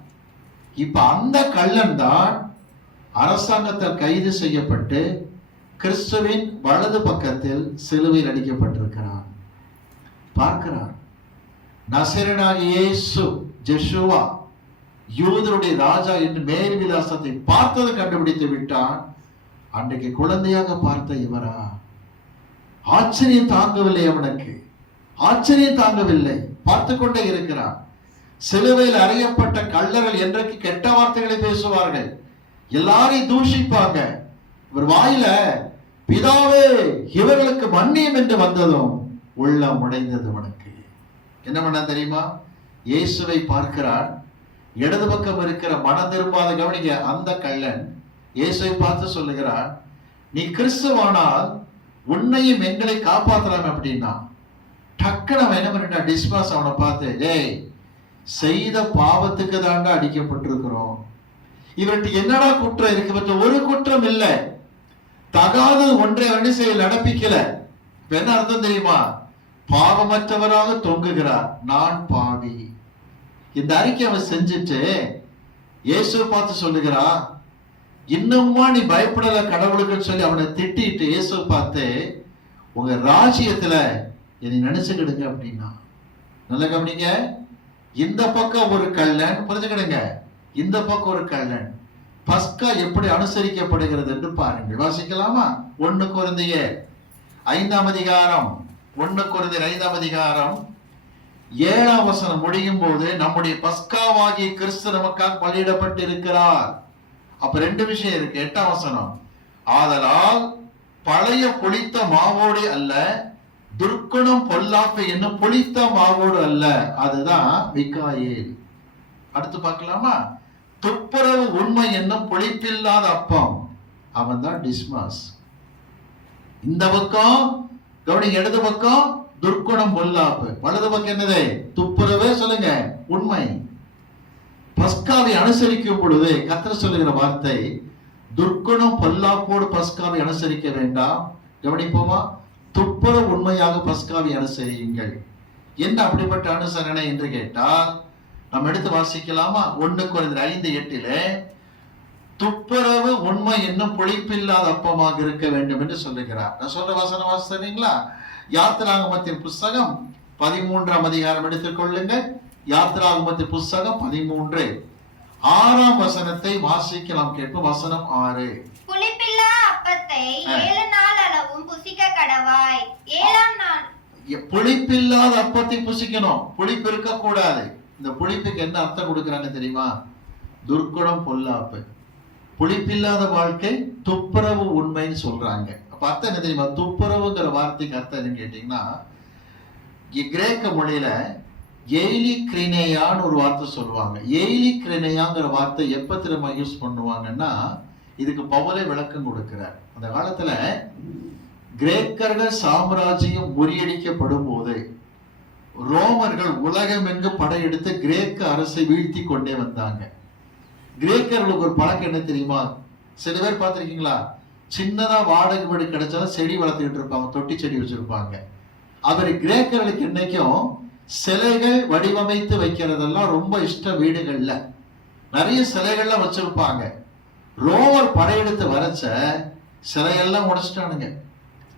இப்ப அந்த கள்ளன் தான் அரசாங்கத்தால் கைது செய்யப்பட்டு கிறிஸ்துவின் வலது பக்கத்தில் சிலுவையில் அடிக்கப்பட்டிருக்கிறான். பார்க்கிறார், நசரேயனாகிய இயேசு, ஜெஷுவா, யூதருடைய ராஜா என்று மேல் விலாசத்தை பார்த்தது கண்டுபிடித்து விட்டான். அன்றைக்கு குழந்தையாக பார்த்த இவரா? ஆச்சரியம் தாங்கவில்லை அவனுக்கு, ஆச்சரியம் தாங்கவில்லை. பார்த்து கொண்டே இருக்கிறான். சிலுவையில் அறையப்பட்ட கள்ளர்கள் என்றைக்கு கெட்ட வார்த்தைகளை பேசுவார்கள், எல்லாரையும் தூஷிப்பாங்க. இவர் வாயில பிதாவே இவர்களுக்கு மன்னியும் என்று வந்ததும் உள்ளம் உடைந்தது. அவனுக்கு என்ன பண்ண தெரியுமா? இயேசுவை பார்க்கிறான். இடது பக்கம் இருக்கிற மனம் திரும்பாத, கவனிங்க, அந்த கள்ளன் இயேசுவை பார்த்து சொல்லுகிறான், நீ கிறிஸ்துவானால் உன்னையும் எங்களை காப்பாற்றலாம் அப்படின்னா. டக்குனு அவன் என்ன பண்ணிட்டா, டிஸ்பாஸ் அவனை பார்த்து, டேய், செய்த பாவத்துக்கு தாண்டா அடிக்கப்பட்டிருக்கிறோம், இவர்கிட்ட என்னடா குற்றம் இருக்கு? ஒரு குற்றம் இல்லை, தகாதது ஒன்றை அவனை செய்ய நடப்பிக்கல. என்ன அர்த்தம் தெரியுமா? பாவமற்றவராக தொங்குகிறார், நான் பாவி. இந்த அறிக்கை அவன் செஞ்சுட்டு இயேசுவை பார்த்து சொல்லுகிறா, இன்னுமா நீ பயப்படல கடவுளுக்குன்னு சொல்லி அவனை திட்டிட்டு இயேசுவை பார்த்து, உங்க ராஜ்யத்துல என்னை நினைச்சுக்கிடுங்க அப்படின்னா. நல்ல கவனிங்க, இந்த பக்கம் ஒரு கள்ளன், புரிஞ்சுக்கிடுங்க, இந்த பக்கம் ஒரு கள்ளன். பஸ்கா எப்படி அனுசரிக்கப்படுகிறது என்று பாருங்கள். வாசிக்கலாமா? 1 கொரிந்தியர் 5ஆம் அதிகாரம், 1 கொரிந்தியர் 5ஆம் அதிகாரம் 7ஆம் வசனம் முடியும் போது, நம்முடைய பஸ்காவாகிய கிறிஸ்து நமக்காக பலியிடப்பட்டு இருக்கிறார். அப்ப 2 விஷயம் இருக்கு. 8ஆம் வசனம், ஆதலால் பழைய புளித்த மாவோடு அல்ல, துர்க்குணம் பொல்லாப்பு என்னும் புளித்த மாவோடு அல்ல, அதுதான் மிகாயேல். அடுத்து பார்க்கலாமா? துப்புரவு உண்மை என்னும் புளிப்பில்லாத அப்பம், அவன் தான் டிஸ்மாஸ். இந்த பக்கம் கவனி, இடது பக்கம் துர்க்குணம் பொல்லாப்பு, வலது பக்கம் என்னது? துப்புரவே சொல்லுங்க, உண்மை. பஸ்காவை அனுசரிக்கும் பொழுது கர்த்தர் சொல்லுகிற வார்த்தை, துர்க்குணம் பொல்லாப்போடு பஸ்காவை அனுசரிக்க வேண்டாம். கவனிப்போமா? துப்புரவு உண்மையாக பஸ்காவை அனுசரியுங்கள். என்ன அப்படிப்பட்ட அனுசரணை என்று கேட்டால், நம்ம எடுத்து வாசிக்கலாமா? 1 கொரிந்தியர் 5:8 துப்புரவு உண்மை என்னும் புளிப்பில்லாத அப்பமாக இருக்க வேண்டும் என்று சொல்லுகிறார். நான் சொல்ற வசனம் வாசித்தீங்களா? யாத்திராகமத்தின் புஸ்தகம் 13ஆம் அதிகாரம் எடுத்துக்கொள்ளுங்க. யாத்திராகமத்தின் புஸ்தகம் 13 6ஆம் வசனத்தை வாசிக்கலாம். கேட்போம். வசனம் 6, புளிப்பில்லா அப்பத்தை 7 நாள் அளவும் புசிக்க கடவாய். 7ஆம் நாள் புளிப்பில்லாத அப்பத்தை புசிக்கணும், புளிப்பு இருக்க கூடாது. இந்த புளிப்புக்கு என்ன அர்த்தம் கொடுக்குறாங்க தெரியுமா? துர்க்குணம் பொல்லாப்பு, புளிப்பில்லாத வாழ்க்கை, துப்புரவு உண்மைன்னு சொல்றாங்க. அப்ப அர்த்தம் என்ன தெரியுமா? துப்புரவுங்கிற வார்த்தைக்கு அர்த்தம் என்னன்னு கேட்டீங்கன்னா, கிரேக்க மொழியில எய்லி கிரினேயான்னு ஒரு வார்த்தை சொல்லுவாங்க. எய்லி கிரினேயாங்கிற வார்த்தை எப்ப திரும்ப யூஸ் பண்ணுவாங்கன்னா, இதுக்கு பவுலே விளக்கம் கொடுக்கிறார். அந்த காலத்துல கிரேக்கர்கள் சாம்ராஜ்யம் முறியடிக்கப்படும் போது ரோமர்கள் உலகமெங்கு படையெடுத்து கிரேக்க அரசை வீழ்த்தி கொண்டே வந்தாங்க. கிரேக்கர்களுக்கு ஒரு பழக்கம் என்ன தெரியுமா? சில பேர் பார்த்திருக்கீங்களா? சின்னதா வாடகை வீடு கிடைச்சாலும் செடி வளர்த்துக்கிட்டு இருப்பாங்க, தொட்டி செடி வச்சிருப்பாங்க. அவர் கிரேக்கர்களுக்கு இன்னைக்கும் சிலைகள் வடிவமைத்து வைக்கிறதெல்லாம் ரொம்ப இஷ்ட. வீடுகள்ல நிறைய சிலைகள்லாம் வச்சிருப்பாங்க. ரோமர் படையெடுத்து வரைச்ச சிலையெல்லாம் உடைச்சிட்டானுங்க.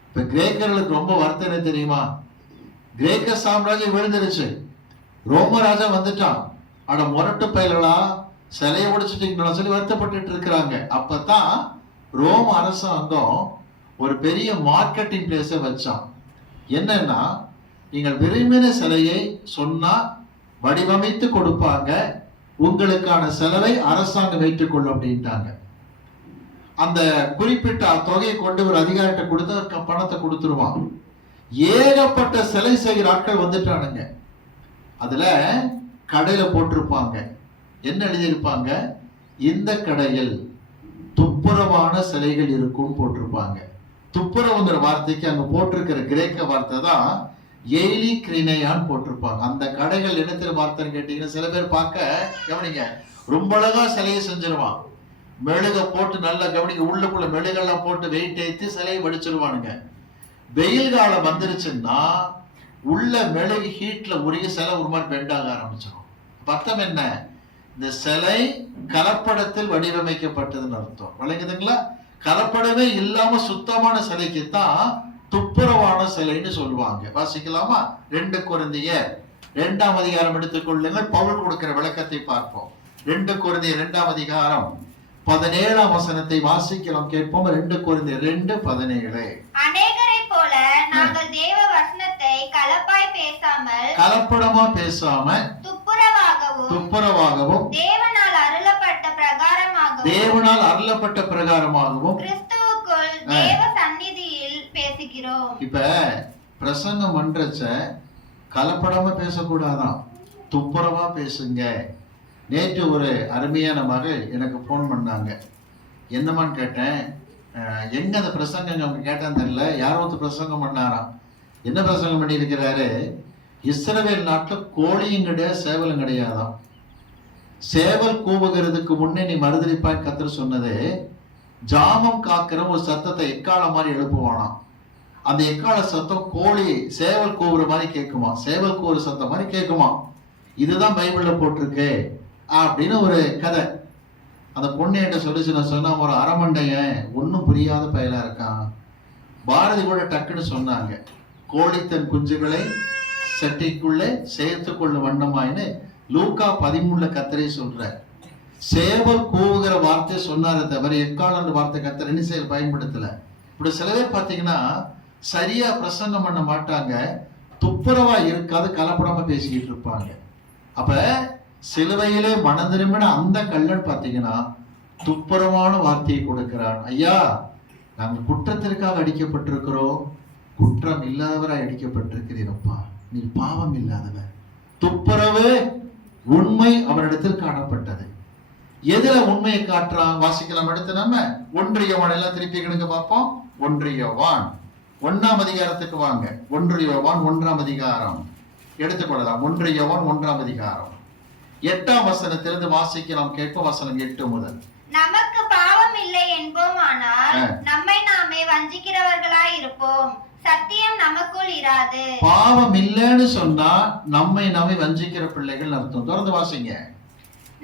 இப்ப கிரேக்கர்களுக்கு ரொம்ப வருத்தம் என்ன தெரியுமா? கிரேக்க சாம்ராஜ்யம் விழுந்துருச்சு, ரோம ராஜா வந்துட்டான், ஆனா முரட்டு பயல்களா சிலையை உடைச்சிட்டீங்களா சொல்லி வருத்தப்பட்டு இருக்கிறாங்க. அப்பதான் ரோம அரசாங்கம் ஒரு பெரிய மார்க்கெட்டிங் பிளேஸை வச்சான். என்னன்னா, நீங்கள் விரும்பின சிலையை சொன்னா வடிவமைத்து கொடுப்பாங்க, உங்களுக்கான செலவை அரசாங்கம் ஏற்றுக்கொள்ளும் அப்படின்ட்டாங்க. அந்த குறிப்பிட்ட தொகையை கொண்டு ஒரு அதிகாரிட்ட கொடுத்து பணத்தை கொடுத்துருவான். ஏகப்பட்ட சிலை செய்கிற ஆட்கள் வந்துட்டானுங்க. அதுல கடையில போட்டிருப்பாங்க, என்ன எழுதியிருப்பாங்க, இந்த கடையில் துப்புரவான சிலைகள் இருக்கும் போட்டிருப்பாங்க. துப்புரவுங்கிற வார்த்தைக்கு அங்க போட்டிருக்கிற கிரேக்க வார்த்தை தான் எய்லி கிரினையான் போட்டிருப்பாங்க. அந்த கடைகள் என்னத்துல வார்த்தைன்னு கேட்டீங்கன்னா, சில பேர் பார்க்க கவனிங்க, ரொம்ப அழகா சிலையை செஞ்சிருவான். மெழுக போட்டு நல்லா கவனிங்க, உள்ளுக்குள்ள மெழுகெல்லாம் போட்டு வெயிட் ஏற்றி சிலையை வடிச்சிருவானுங்க. வெயில் காலம் வந்துருச்சுன்னா உள்ள மெழுகு ஹீட்ல உரிய சிலை ஒரு மாதிரி பெண்டாக ஆரம்பிச்சிடும். அர்த்தம் என்ன, இந்த சிலை கலப்படத்தில் வடிவமைக்கப்பட்டதுன்னு அர்த்தம். விளங்குதுங்களா? கலப்படமே இல்லாம சுத்தமான சிலைக்கு தான் துப்புரவான சிலைன்னு சொல்லுவாங்க. வாசிக்கலாமா? 2 கொரிந்தியர் 2ஆம் அதிகாரம் எடுத்துக்கொள்ளுங்கள். பவுல் கொடுக்கிற விளக்கத்தை பார்ப்போம். 2 கொரிந்தியர் 2ஆம் அதிகாரம் 17ஆம் வசனத்தை வாசிக்கிறோம், கேட்போம். 2 கொரிந்தியர் 2:17. அநேகரை போல நாங்கள் தேவ வசனத்தை கலப்படமா பேசாம துப்புரவாகவும் தேவனால் அருளப்பட்ட பிரகாரமாகவும் கிறிஸ்துவுக்குள் தேவ சந்நிதியில் பேசுகிறோம். இப்ப பிரசங்கம் பண்றச்ச கலப்படமா பேசக்கூடாதான், துப்புரவா பேசுங்க. நேற்று ஒரு அருமையான மகள் எனக்கு போன் பண்ணாங்க. என்னமான்னு கேட்டேன். எங்க அந்த பிரசங்கம் அவங்க கேட்டான்னு தெரியல. யாரோ ஒருத்தர் பிரசங்கம் பண்ணாராம். என்ன பிரசங்கம் பண்ணி இருக்கிறாரு, இஸ்ரவேல் நாட்டில் கோழியும் கிடையாது, சேவலும் கிடையாதான். சேவல் கூவுகிறதுக்கு முன்னே நீ மறுதளிப்பாய் கர்த்தர் சொன்னது. ஜாமம் காக்கிற ஒரு சத்தத்தை எக்கால மாதிரி எழுப்புவானாம். அந்த எக்கால சத்தம் கோழி சேவல் கூவுற மாதிரி கேட்குமா, சேவல் கூவுற சத்தம் மாதிரி கேட்குமா. இதுதான் பைபிள்ல போட்டிருக்கு அப்படின்னு ஒரு கதை. அந்த பொண்ணு என்கிட்ட சொல்லிச்சு. நான் சொன்னா, ஒரு அரமண்டையன் ஒன்றும் புரியாத பயலா இருக்கான். பாரதி கூட டக்குன்னு சொன்னாங்க, கோழி தன் குஞ்சுகளை சட்டிக்குள்ளே சேர்த்து கொள்ளும் வண்ணமாயின்னு லூக்கா 13 கர்த்தரே சொல்ற. சேவல் கூவுகிற வார்த்தையை சொன்னாரே தவிர எக்காலன்ற வார்த்தை கர்த்தர் என்ன செய்ய பயன்படுத்தல. இப்படி சில பேர் பார்த்தீங்கன்னா சரியா பிரசங்கம் பண்ண மாட்டாங்க, துப்புரவா இருக்காது, கலப்படமா பேசிக்கிட்டு இருப்பாங்க. அப்ப சிலுவையிலே மனம் திரும்பின அந்த கள்ளன் பார்த்தீங்கன்னா துப்புரவான வார்த்தையை கொடுக்கிறான். ஐயா, நாங்கள் குற்றத்திற்காக அடிக்கப்பட்டிருக்கிறோம், குற்றம் இல்லாதவராய் அடிக்கப்பட்டிருக்கிறீரப்பா, நீ பாவம் இல்லாதவர். துப்புரவு உண்மை அவரிடத்தில் காணப்பட்டது. எதுல உண்மையை காட்டுறான் வாசிக்கலாம். அடுத்து நம்ம 1 யோவான் எல்லாம் திருப்பி கிடுங்க பார்ப்போம். 1 யோவான் 1ஆம் அதிகாரத்துக்கு வாங்க. 1 யோவான் 1ஆம் அதிகாரம் எடுத்துக்கொள்ளலாம். 1 யோவான் 1ஆம் அதிகாரம் 8ஆம் வசனத்திலிருந்து வாசிக்கலாம், கேட்போம். வசனம் 8 முதல். நமக்கு பாவம் இல்லை என்போமானால் நம்மை நாமே வஞ்சிக்கிறவர்களாய் இருப்போம், சத்தியம் நமக்குள் இராது. பாவம் இல்லைன்னு சொன்னா நம்மை நாமே வஞ்சிக்கிற பிள்ளைகள் அர்த்தம். தொடர்ந்து வாசிங்க.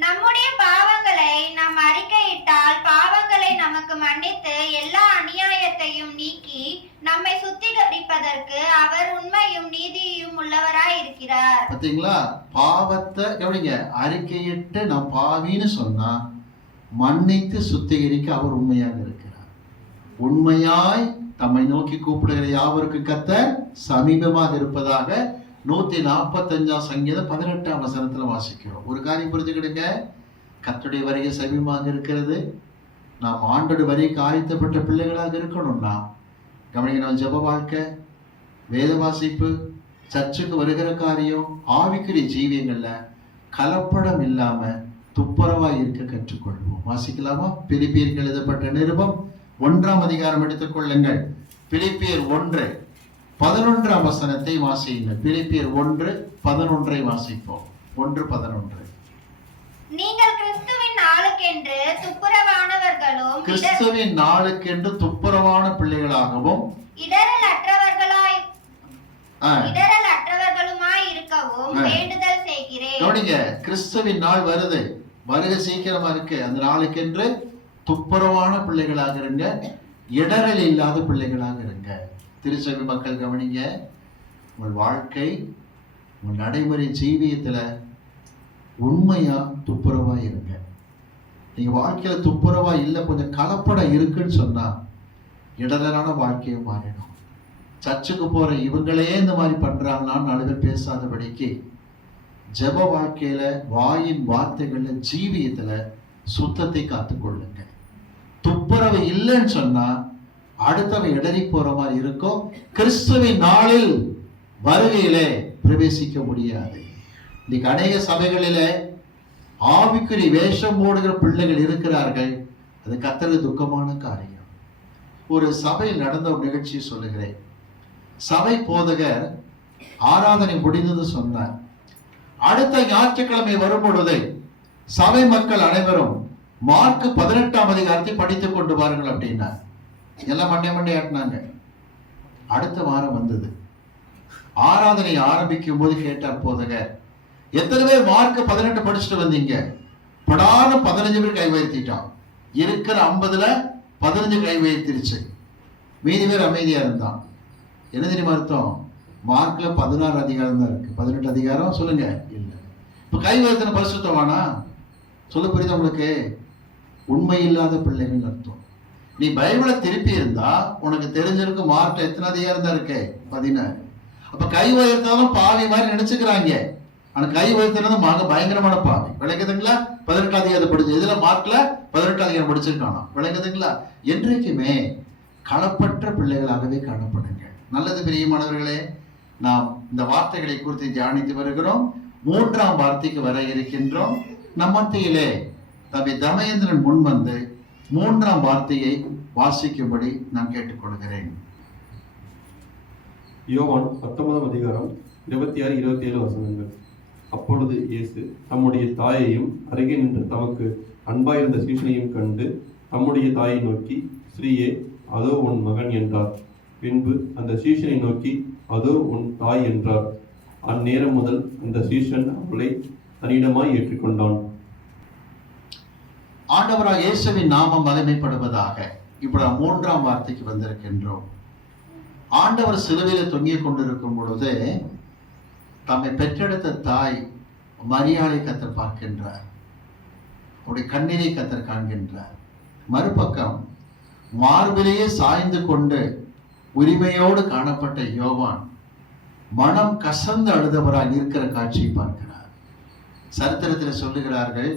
நம்முடைய பாவங்களை நாம் அறிக்கையிட்டால் பாவங்களை நமக்கு மன்னித்து எல்லா அநியாயத்தையும் நீக்கி நம்மை சுத்திகரிப்பதற்கு அவர் உண்மையும் நீதியும் உள்ளவராய் இருக்கிறார். பாத்தீங்களா? பாவத்தை எப்படிங்க அறிக்கையிட்டு நான் பாவின்னு சொன்னா மன்னித்து சுத்திகரிக்க அவர் உண்மையாக இருக்கிறார். உண்மையாய் தம்மை நோக்கி கூப்பிடுகிற யாவருக்கு கர்த்தர் சமீபமாக இருப்பதாக 145ஆம் சங்கீதம் 18ஆம் வசனத்துல வாசிக்கிறோம். ஒரு காரியம் புரிஞ்சுக்கிடுங்க, கர்த்தருடைய வருகை சமீபமாக இருக்கிறது. நாம் ஆண்டோட வரிக்கு ஆயத்தப்பட்ட பிள்ளைகளாக இருக்கணும்னா கவனிக்கணும். ஜெப வாழ்க்கை, வேத வாசிப்பு, சர்ச்சுக்கு வருகிற காரியம், ஆவிக்குரிய ஜீவியங்கள்ல கலப்படம் இல்லாம துப்புரவா இருக்க கற்றுக்கொள்வோம். வாசிக்கலாமா? பிலிப்பியருக்கு எழுதப்பட்ட நிருபம் 1ஆம் அதிகாரம் எடுத்துக்கொள்ளுங்கள். பிலிப்பியர் 1:11 வசனத்தை வாசியுங்கள். பிலிப்பியர் 1:11 வாசிப்போம். 1:11. நீங்கள் கிறிஸ்துவின் நாளுக்கென்று துப்புரவானவர்களும் கிறிஸ்துவின் நாளுக்கென்று துப்புரவான பிள்ளைகளாகவும் இடரலற்றவர்களுமாய் இருக்கவும் வேண்டுதல் செய்கிறேன். கவனிங்க, கிறிஸ்துவின் நாள் வருது, வருகை சீக்கிரமா இருக்கு. அந்த நாளுக்கென்று துப்புரவான பிள்ளைகளாக இருங்க, இடரல் இல்லாத பிள்ளைகளாக இருங்க. திருச்சபை மக்கள் கவனிங்க, உங்கள் வாழ்க்கை, உங்கள் நடைமுறை ஜீவியத்துல உண்மையா துப்புரவா இருங்க. நீங்க வாழ்க்கையில துப்புரவா இல்லை, கொஞ்சம் கலப்படம் இருக்குன்னு சொன்னா இடரலான வாழ்க்கையை மாறிடும். சர்ச்சுக்கு போற இவங்களே இந்த மாதிரி பண்றாங்களான்னு 4 பேர் பேசாதபடிக்கு ஜெப வாழ்க்கையில, வாயின் வார்த்தைகள்ல, ஜீவியத்துல சுத்தத்தை காத்துக்கொள்ளுங்க. துப்புரவு இல்லைன்னு சொன்னா அடுத்தவன் இடறி போற மாதிரி இருக்கும். கிறிஸ்துவின் நாளில் வருகையிலே பிரவேசிக்க முடியாது. இன்னைக்கு அநேக சபைகளிலே ஆவிக்குரிய வேஷம் போடுகிற பிள்ளைகள் இருக்கிறார்கள். அது கர்த்தருக்கு துக்கமான காரியம். ஒரு சபையில் நடந்த ஒரு நிகழ்ச்சியை சொல்லுகிறேன். சபை போதகர் ஆராதனை முடிந்தது சொன்னார். அடுத்த ஞாயிற்றுக்கிழமை வரும் பொழுது சபை மக்கள் அனைவரும் மார்க் 18ஆம் அதிகாரத்தை படித்துக் கொண்டு வாருங்கள் அப்படின்னா எல்லாம் மண்டை ஆட்டினாங்க. அடுத்த வாரம் வந்தது. ஆராதனை ஆரம்பிக்கும் போது கேட்டார் போதகர், எத்தனை பேர் மார்க் 18 படிச்சுட்டு வந்தீங்க? படான 15 பேர் கை உயர்த்திட்டான். இருக்கிற 50ல 15 கை உயர்த்திருச்சு. மீதி பேர் அமைதியா இருந்தான். என்ன தெரியுமா அர்த்தம்? மார்க்ல 16 அதிகாரம் தான் இருக்கு. 18 அதிகாரம் சொல்லுங்க இல்ல. இப்ப கை உயர்த்தின பரிசுத்தவானா? சொல்ல புரியுது உங்களுக்கு? உண்மை இல்லாத பிள்ளைகள் அர்த்தம். நீ பைபிளை திருப்பி இருந்தா உனக்கு தெரிஞ்சிருக்கு மார்க்ல எத்தனை அதிகாரம் தான் இருக்கு? 16. அப்ப கை உயர்த்தாலும் பாவி மாதிரி நினைச்சுக்கிறாங்க. ஆனா கை உயர்த்தினது பயங்கரமான பாவி. விளங்குதுங்களா? 18 அதிகாரம் படிச்சு இதுல மார்க்ல 18 அதிகாரம் படிச்சிருக்கானா? விளங்குதுங்களா? என்றைக்குமே களப்பற்ற பிள்ளைகளாகவே காணப்படுங்க. நல்லது பிரியமானவர்களே, நாம் இந்த வார்த்தைகளை குறித்து தியானித்து வருகிறோம். 3ஆம் வார்த்தைக்கு வர இருக்கின்றோம். நம் மத்தியிலே தம்பி தமயேந்திரன் முன் வந்து 3ஆம் வார்த்தையை வாசிக்கும்படி நான் கேட்டுக்கொள்கிறேன். யோவான் 19ஆம் அதிகாரம் 26, 27 வசனங்கள். அப்பொழுது இயேசு தம்முடைய தாயையும் அருகே நின்று தமக்கு அன்பாயிருந்த சீஷனையும் கண்டு தம்முடைய தாயை நோக்கி, ஸ்ரீயே, அதோ உன் மகன் என்றார். பின்பு அந்த சீஷனை நோக்கி, அதோ உன் தாய் என்றார். அந்நேரம் முதல் அந்த சீஷன் அவளை தன்னிடமாய் ஏற்றுக்கொண்டான். ஆண்டவராக இயேசுவின் நாமம் மகிமைப்படுவதாக. இப்ப 3ஆம் வார்த்தைக்கு வந்திருக்கின்றோம். ஆண்டவர் சிலுவையில் தொங்கிக் கொண்டிருக்கும் பொழுது தம்மை பெற்றெடுத்த தாய் மரியாதை கத்தர் பார்க்கின்றார். அவருடைய கண்ணீரை கத்தர் காண்கின்றார். மறுபக்கம் மார்பிலேயே சாய்ந்து கொண்டு உரிமையோடு காணப்பட்ட யோவான் மனம் கசந்து அழுதவராய் நிற்கிற காட்சியை பார்க்கிறார். சரித்திரத்தில் சொல்லுகிறார்கள்,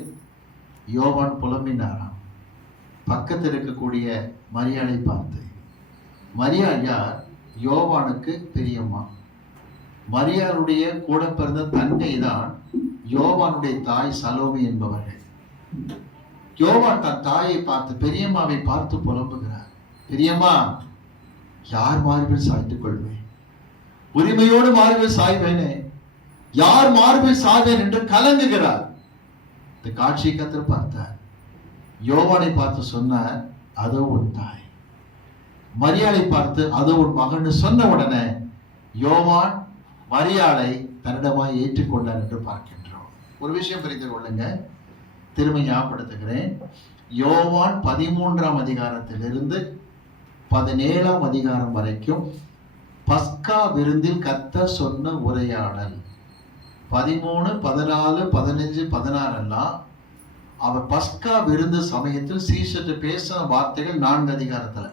யோவான் புலம்பினாராம். பக்கத்தில் இருக்கக்கூடிய மரியாதை பார்த்து. மரியாள் யார்? யோவானுக்கு பெரியம்மா. மரியாளுடைய கூட பிறந்த தங்கை தான் யோவானுடைய தாய் சலோமி என்பவர்கள். யோவான் தன் தாயை பார்த்து, பெரியம்மாவை பார்த்து புலம்புகிறார். பெரியம்மா, யார் மார்பில் சாய்த்துக் கொள்வேன்? உரிமையோடு மார்பில் சாய்வேனே, யார் மார்பில் சாய்வேன் என்று கலங்குகிறார். இந்த காட்சியை கத்தர் பார்த்தார். யோவானை பார்த்து சொன்னார், அதோ உன் தாய். மரியாளை பார்த்து அதோ உன் மகன் சொன்ன உடனே யோவான் மரியாளை தன்னிடமாய் ஏற்றுக்கொண்டார் என்று பார்க்கின்றோம். ஒரு விஷயம் புரிந்து கொள்ளுங்க, திரும்ப ஞாபகப்படுத்துகிறேன். யோவான் 13ஆம் அதிகாரத்திலிருந்து 17ஆம் அதிகாரம் வரைக்கும் பஸ்கா விருந்தில் கர்த்தர் சொன்ன உரையாடல். 13, 14, 15, 16 எல்லாம் அவர் பஸ்கா விருந்து சமயத்தில் சீஷர்கிட்ட பேசின வார்த்தைகள் 4 அதிகாரத்துல.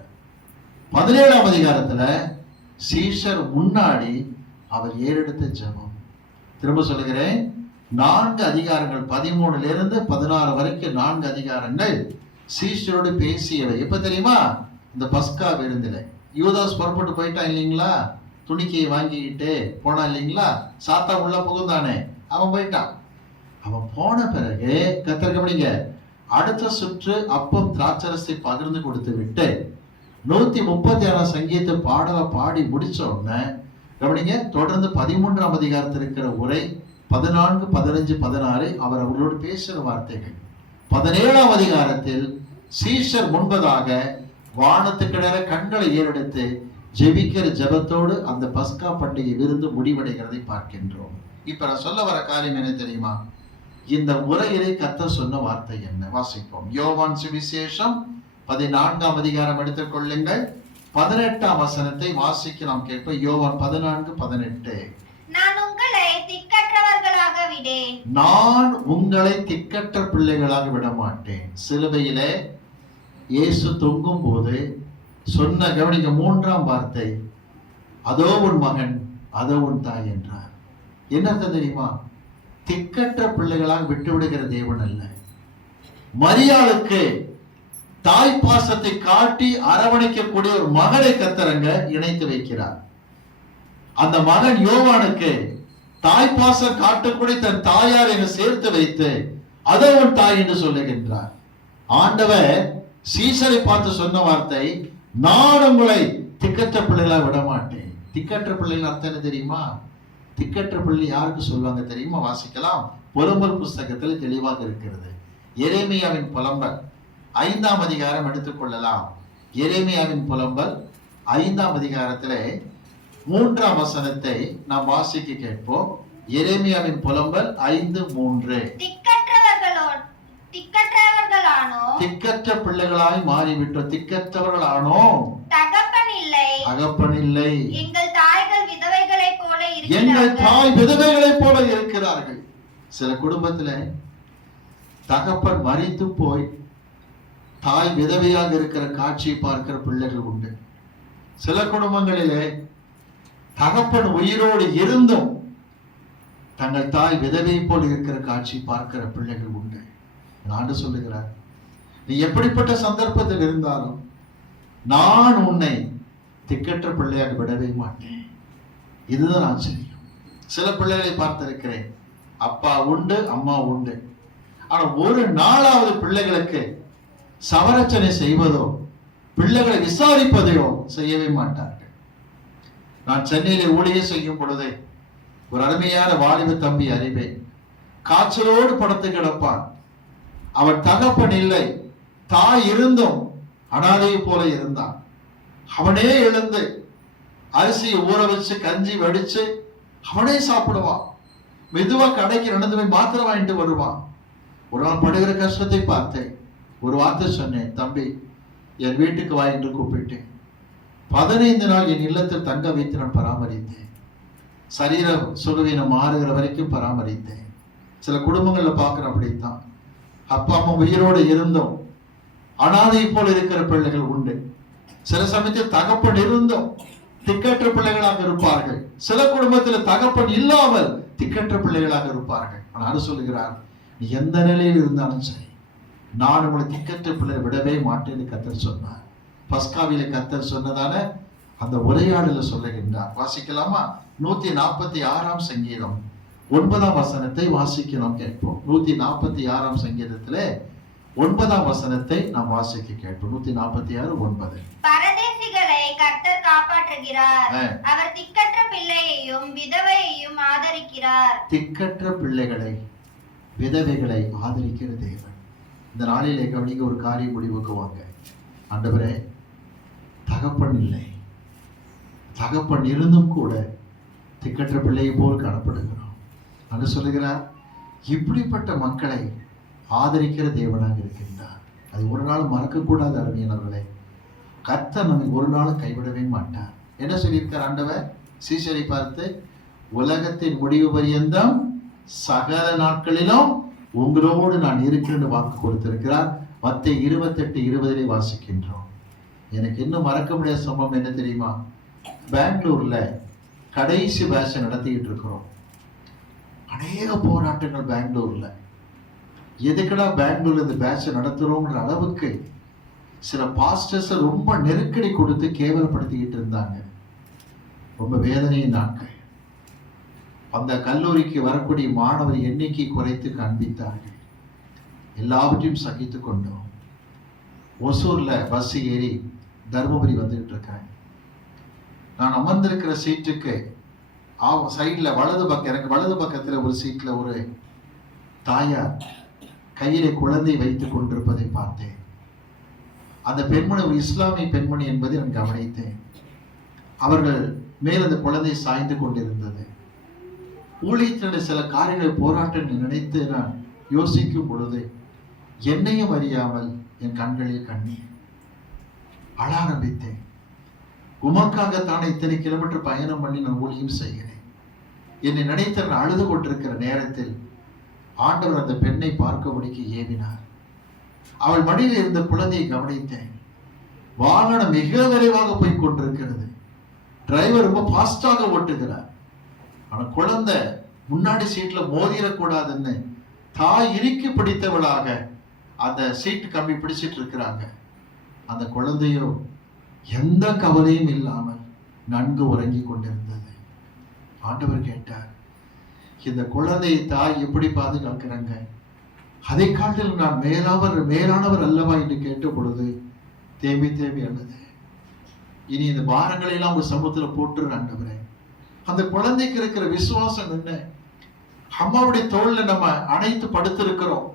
17ஆம் அதிகாரத்துல சீஷர் முன்னாடி அவர் ஏறெடுத்த ஜெபம். திரும்ப சொல்லுகிறேன், 4 அதிகாரங்கள் 13லிருந்து 16 வரைக்கும் 4 அதிகாரங்கள் சீஷரோடு பேசியவை. எப்ப தெரியுமா? இந்த பஸ்கா விருந்தில. யூதாஸ் புறப்பட்டு போயிட்டான் இல்லைங்களா? துணிக்கையை வாங்கிக்கிட்டு போனான் இல்லைங்களா? சாத்தா உள்ள புகுந்தானே, அவன் போயிட்டான். அவன் போன பிறகு கர்த்தர் கவனிங்க, அடுத்த சுற்று அப்பம் திராட்சரசை பகிர்ந்து கொடுத்து விட்டு 136 சங்கீத பாடலை பாடி முடிச்ச உடனே கவனிங்க, தொடர்ந்து 13ஆம் அதிகாரத்தில் இருக்கிற உரை 14, 15, 16 அவர் அவர்களோடு பேசுகிற வார்த்தைகள். 17ஆம் அதிகாரத்தில் சீஷர் முன்பதாக வானத்துக்கிடற கண்களை ஏறெடுத்து ஜெபிக்கிற ஜெபத்தோடு அந்த பஸ்கா பண்டிகை விருந்து முடிவடைகிறதை பார்க்கின்றோம். இப்ப நான் சொல்ல வர காரியம் என்ன தெரியுமா? இந்த உரையிலே கர்த்தர் சொன்ன வார்த்தை என்ன? வாசிப்போம். யோவான் சுவிசேஷம் 14ஆம் அதிகாரம் எடுத்துக் கொள்ளுங்கள். 18ஆம் வசனத்தை வாசிக்க நாம் கேட்போம். யோவான் 14, 18. நான் உங்களை திக்கற்றவர்களாக விடேன். நான் உங்களை திக்கற்ற பிள்ளைகளாக விட மாட்டேன். சிலுவையிலே இயேசு தொங்கும் போது சொன்ன கவனிக்க 3ஆம் வார்த்தை, அதோ உன் மகன், அதோ உன் தாய் என்றார். என்ன அர்த்தம் தெரியுமா? திக்கற்ற பிள்ளைகளாக விட்டு விடுகிற தேவன் அல்ல. மரியாளுக்கு தாய் பாசத்தை காட்டி அரவணைக்கக்கூடிய ஒரு மகனை கர்த்தர் இணைத்து வைக்கிறார். அந்த மகன் யோவானுக்கு தாய்ப்பாசம் காட்டக்கூடிய தன் தாயார் என சேர்த்து வைத்து அதை உன் தாய் என்று சொல்லுகின்றார். ஆண்டவர் சீசரை பார்த்து சொன்ன வார்த்தை, நான் உங்களை திக்கற்ற பிள்ளைகளா விட மாட்டேன். திக்கற்ற பிள்ளைகள் அர்த்தம் என்ன தெரியுமா? திக்கற்ற பிள்ளை யாருக்கு சொல்லுவாங்க தெரியுமா? வாசிக்கலாம், புலம்பல் புஸ்தகத்தில் தெளிவாக இருக்கிறது. எரேமியாவின் புலம்பல் 5ஆம் அதிகாரம் எடுத்துக்கொள்ளலாம். எரேமியாவின் புலம்பல் 5ஆம் அதிகாரத்திலே 3ஆம் வசனத்தை நாம் வாசிக்க கேட்போம். எரேமியாவின் புலம்பல் 5:3. திக்கற்ற பிள்ளைகளாய் மாறிவிட்டோம். திக்கற்றவர்களானோ, தகப்பன் இல்லை. எங்கள் தாய்கள் விதவைகளைப் போல எங்கள் தாய் விதவைகளைப் போல இருக்கிறார்கள். சில குடும்பத்துல தகப்பன் மரித்து போய் தாய் விதவையாக இருக்கிற காட்சியை பார்க்கிற பிள்ளைகள் உண்டு. சில குடும்பங்களிலே தகப்பன் உயிரோடு இருந்தும் தங்கள் தாய் விதவை போல் இருக்கிற காட்சி பார்க்கிற பிள்ளைகள் உண்டு. ஆண்டு சொல்லுகிறார், நீ எப்படிப்பட்ட சந்தர்ப்பத்தில் இருந்தாலும் நான் உன்னை திக்கற்ற பிள்ளையாக விடவே மாட்டேன். இதுதான் ஆச்சரியம். சில பிள்ளைகளை பார்த்திருக்கிறேன், அப்பா உண்டு, அம்மா உண்டு. ஆனா ஒரு நாளாவது பிள்ளைகளுக்கு சவரச்சனை செய்வதோ பிள்ளைகளை விசாரிப்பதையோ செய்யவே மாட்டார்கள். நான் சென்னையில ஊழியம் செய்யும் பொழுது ஒரு அருமையான வாலிப தம்பி அறிவேன். காய்ச்சலோடு படுத்து கிடப்பான். அவன் தகப்பன் இல்லை, தாய் இருந்தும் அனாதையை போல இருந்தான். அவனே எழுந்து அரிசியை ஊற வச்சு கஞ்சி வடிச்சு அவனே சாப்பிடுவான். மெதுவா கடைக்கு நடந்து போய் மாத்திரை வாங்கிட்டு வருவான். ஒரு நாள் படுகிற கஷ்டத்தை பார்த்தேன். ஒரு வார்த்தை சொன்னேன், தம்பி என் வீட்டுக்கு வா என்று கூப்பிட்டேன். 15 நாள் என் இல்லத்தில் தங்க வைத்து நான் பராமரித்தேன். சரீர சுகவீனம் மாறுகிற வரைக்கும் பராமரித்தேன். சில குடும்பங்கள்ல பார்க்கிறோம், அப்படித்தான் அப்பா அம்மா உயிரோடு இருந்தும் அனாதை போல இருக்கிற பிள்ளைகள் உண்டு. சில சமயத்தில் தகப்பன் இருந்தும் திக்கற்ற பிள்ளைகளாக இருப்பார்கள். சில குடும்பத்தில் தகப்பன் இல்லாமல் திக்கற்ற பிள்ளைகளாக இருப்பார்கள். ஆனால் சொல்லுகிறார், நீ எந்த நிலையில் இருந்தாலும் சரி, நான் உங்களை திக்கற்ற பிள்ளை விடவே மாட்டேன்னு கர்த்தர் சொன்னார். பஸ்காவில கர்த்தர் சொன்னதான அந்த உரையாடல சொல்லுகின்றார். வாசிக்கலாமா? 146ஆம் சங்கீதம் 9ஆம் வசனத்தை வாசிக்கணும் கேட்போம். 146ஆம் சங்கீதத்திலே 9ஆம் வசனத்தை நாம் வாசிக்க கேட்போம். 146:9. பரதேசிகளை கர்த்தர் காப்பாற்றுகிறார். அவர் திக்கற்ற பிள்ளையையும் விதவையையும் ஆதரிக்கிறார். திக்கற்ற பிள்ளைகளை விதவைகளை ஆதரிக்கிற தேவன். இந்த நாளிலே கவனிக்க ஒரு காரியம் முடிவுக்கு வாங்க. ஆண்டவரே, தகப்பன் இல்லை, தகப்பன் இருந்தும் கூட திக்கற்ற பிள்ளையை போல் காணப்படுகிறோம். அன்று சொல்லுகிறார், இப்படிப்பட்ட மக்களை ஆதரிக்கிற தேவனாக இருக்கின்றார். அது ஒரு நாள் மறக்கக்கூடாது. அருமையானவர்களே, கர்த்தர் நம்மை ஒரு நாள் கைவிடவே மாட்டார். என்ன சொல்லியிருக்கார் ஆண்டவர்? சீசரை பார்த்து, உலகத்தின் முடிவு பரியந்தம் சகல நாட்களிலும் உங்களோடு நான் இருக்கிறேன்னு வாக்கு கொடுத்திருக்கிறார். மத்தேயு 28:20 வாசிக்கின்றோம். எனக்கு இன்னும் மறக்க முடியாத சம்பவம் என்ன தெரியுமா? பெங்களூர்ல கடைசி பேட்சை நடத்திக்கிட்டு இருக்கிறோம். அநேக போராட்டங்கள் பெங்களூர்ல. எதுக்கடா பெங்களூர்ல இந்த பேட்சை நடத்துறோங்கிற அளவுக்கு சில பாஸ்டர்ஸ் ரொம்ப நெருக்கடி கொடுத்து கேவலப்படுத்திக்கிட்டு இருந்தாங்க. ரொம்ப வேதனையின் நாட்கள். அந்த கல்லூரிக்கு வரக்கூடிய மாணவர் எண்ணிக்கை குறைத்து காண்பித்தார்கள். எல்லாவற்றையும் சகித்து கொண்டோம். ஒசூர்ல பஸ் ஏறி தர்மபுரி வந்துகிட்டு இருக்கிறேன். நான் அமர்ந்திருக்கிற சீட்டுக்கு சைட்ல வலது பக்கம், எனக்கு வலது பக்கத்துல ஒரு சீட்ல ஒரு தாயார் கையிலே குழந்தை வைத்துக் கொண்டிருப்பதை பார்த்தேன். அந்த பெண்மணி ஒரு இஸ்லாமிய பெண்மணி என்பதை நான் கவனித்தேன். அவர்கள் மேல் அந்த குழந்தை சாய்ந்து கொண்டிருந்தது. ஊழியத்தினுடைய சில காரியங்களை போராட்டங்கள் நினைத்து நான் யோசிக்கும் பொழுது என்னையும் அறியாமல் என் கண்களில் கண்ணீர். அழ ஆரம்பித்தேன். உமக்காகத்தானே இத்தனை கிலோமீட்டர் பயணம் பண்ணி நான் ஊழியம் செய்கிறேன். என்னை நினைத்து நான் அழுது கொண்டிருக்கிற நேரத்தில் ஆண்டவர் அந்த பெண்ணை பார்க்கபடிக்கு ஏவினார். அவள் மடியில் இருந்த குழந்தையை கவனித்தேன். வாகனம் மிக விரைவாக போய் கொண்டிருக்கிறது. டிரைவர் ரொம்ப ஃபாஸ்டாக ஓட்டுகிறார். ஆனா குழந்தை முன்னாடி சீட்ல மோதிரக்கூடாதுன்னு தாய் இறுக்கி பிடித்தவளாக அந்த சீட்டு கம்பி பிடிச்சிட்டு இருக்கிறாங்க. அந்த குழந்தையோ எந்த கவலையும் இல்லாமல் நன்கு உறங்கி கொண்டிருந்தது. ஆண்டவர் கேட்டார், இந்த குழந்தையை தாய் எப்படி பாதுகாக்கிறாங்க? அதை காட்டில் நான் மேலானவர் அல்லவா என்று கேட்ட பொழுது தேம்பி தேம்பி அழுது. இனி இந்த பாரங்களை எல்லாம் உங்க சமூகத்துல போட்டுரு ஆண்டவரே. அந்த குழந்தைக்கு இருக்கிற விசுவாசம் என்ன? அம்மாவுடைய தோல்ல நம்ம அணைத்து படுத்திருக்கிறோம்,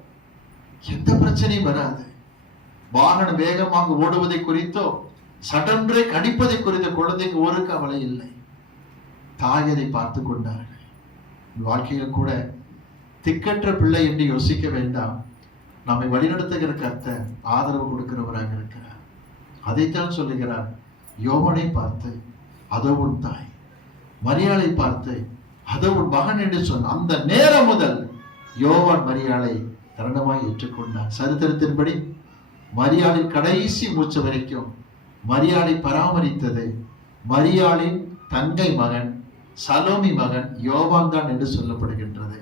எந்த பிரச்சனையும் வராது. வாகனம் வேகமாக ஓடுவதை குறித்தோ சடன் பிரேக் அடிப்பதை குறித்த குழந்தைக்கு ஒரு கவலை இல்லை. தாயதை பார்த்து கொண்டார்கள். வாழ்க்கையில கூட திக்கற்ற பிள்ளை என்று யோசிக்க வேண்டாம். நம்மை வழிநடத்துகிற கர்த்தர் ஆதரவு கொடுக்கிறவராக இருக்கிறார். அதைத்தான் சொல்லுகிறார். யோவானை பார்த்து அதோ உன் தாய், மரியாளை பார்த்து அதோ உன் மகன் என்று சொன்ன அந்த நேரம் முதல் யோவான் மரியாளை தருணமாய் ஏற்றுக்கொண்டார். சரித்திரத்தின்படி மரியாளின் கடைசி மூச்சு வரைக்கும் மரியாளை பராமரித்தது மரியாளின் தங்கை மகன் சலோமி மகன் யோவான் தான் என்று சொல்லப்படுகின்றது.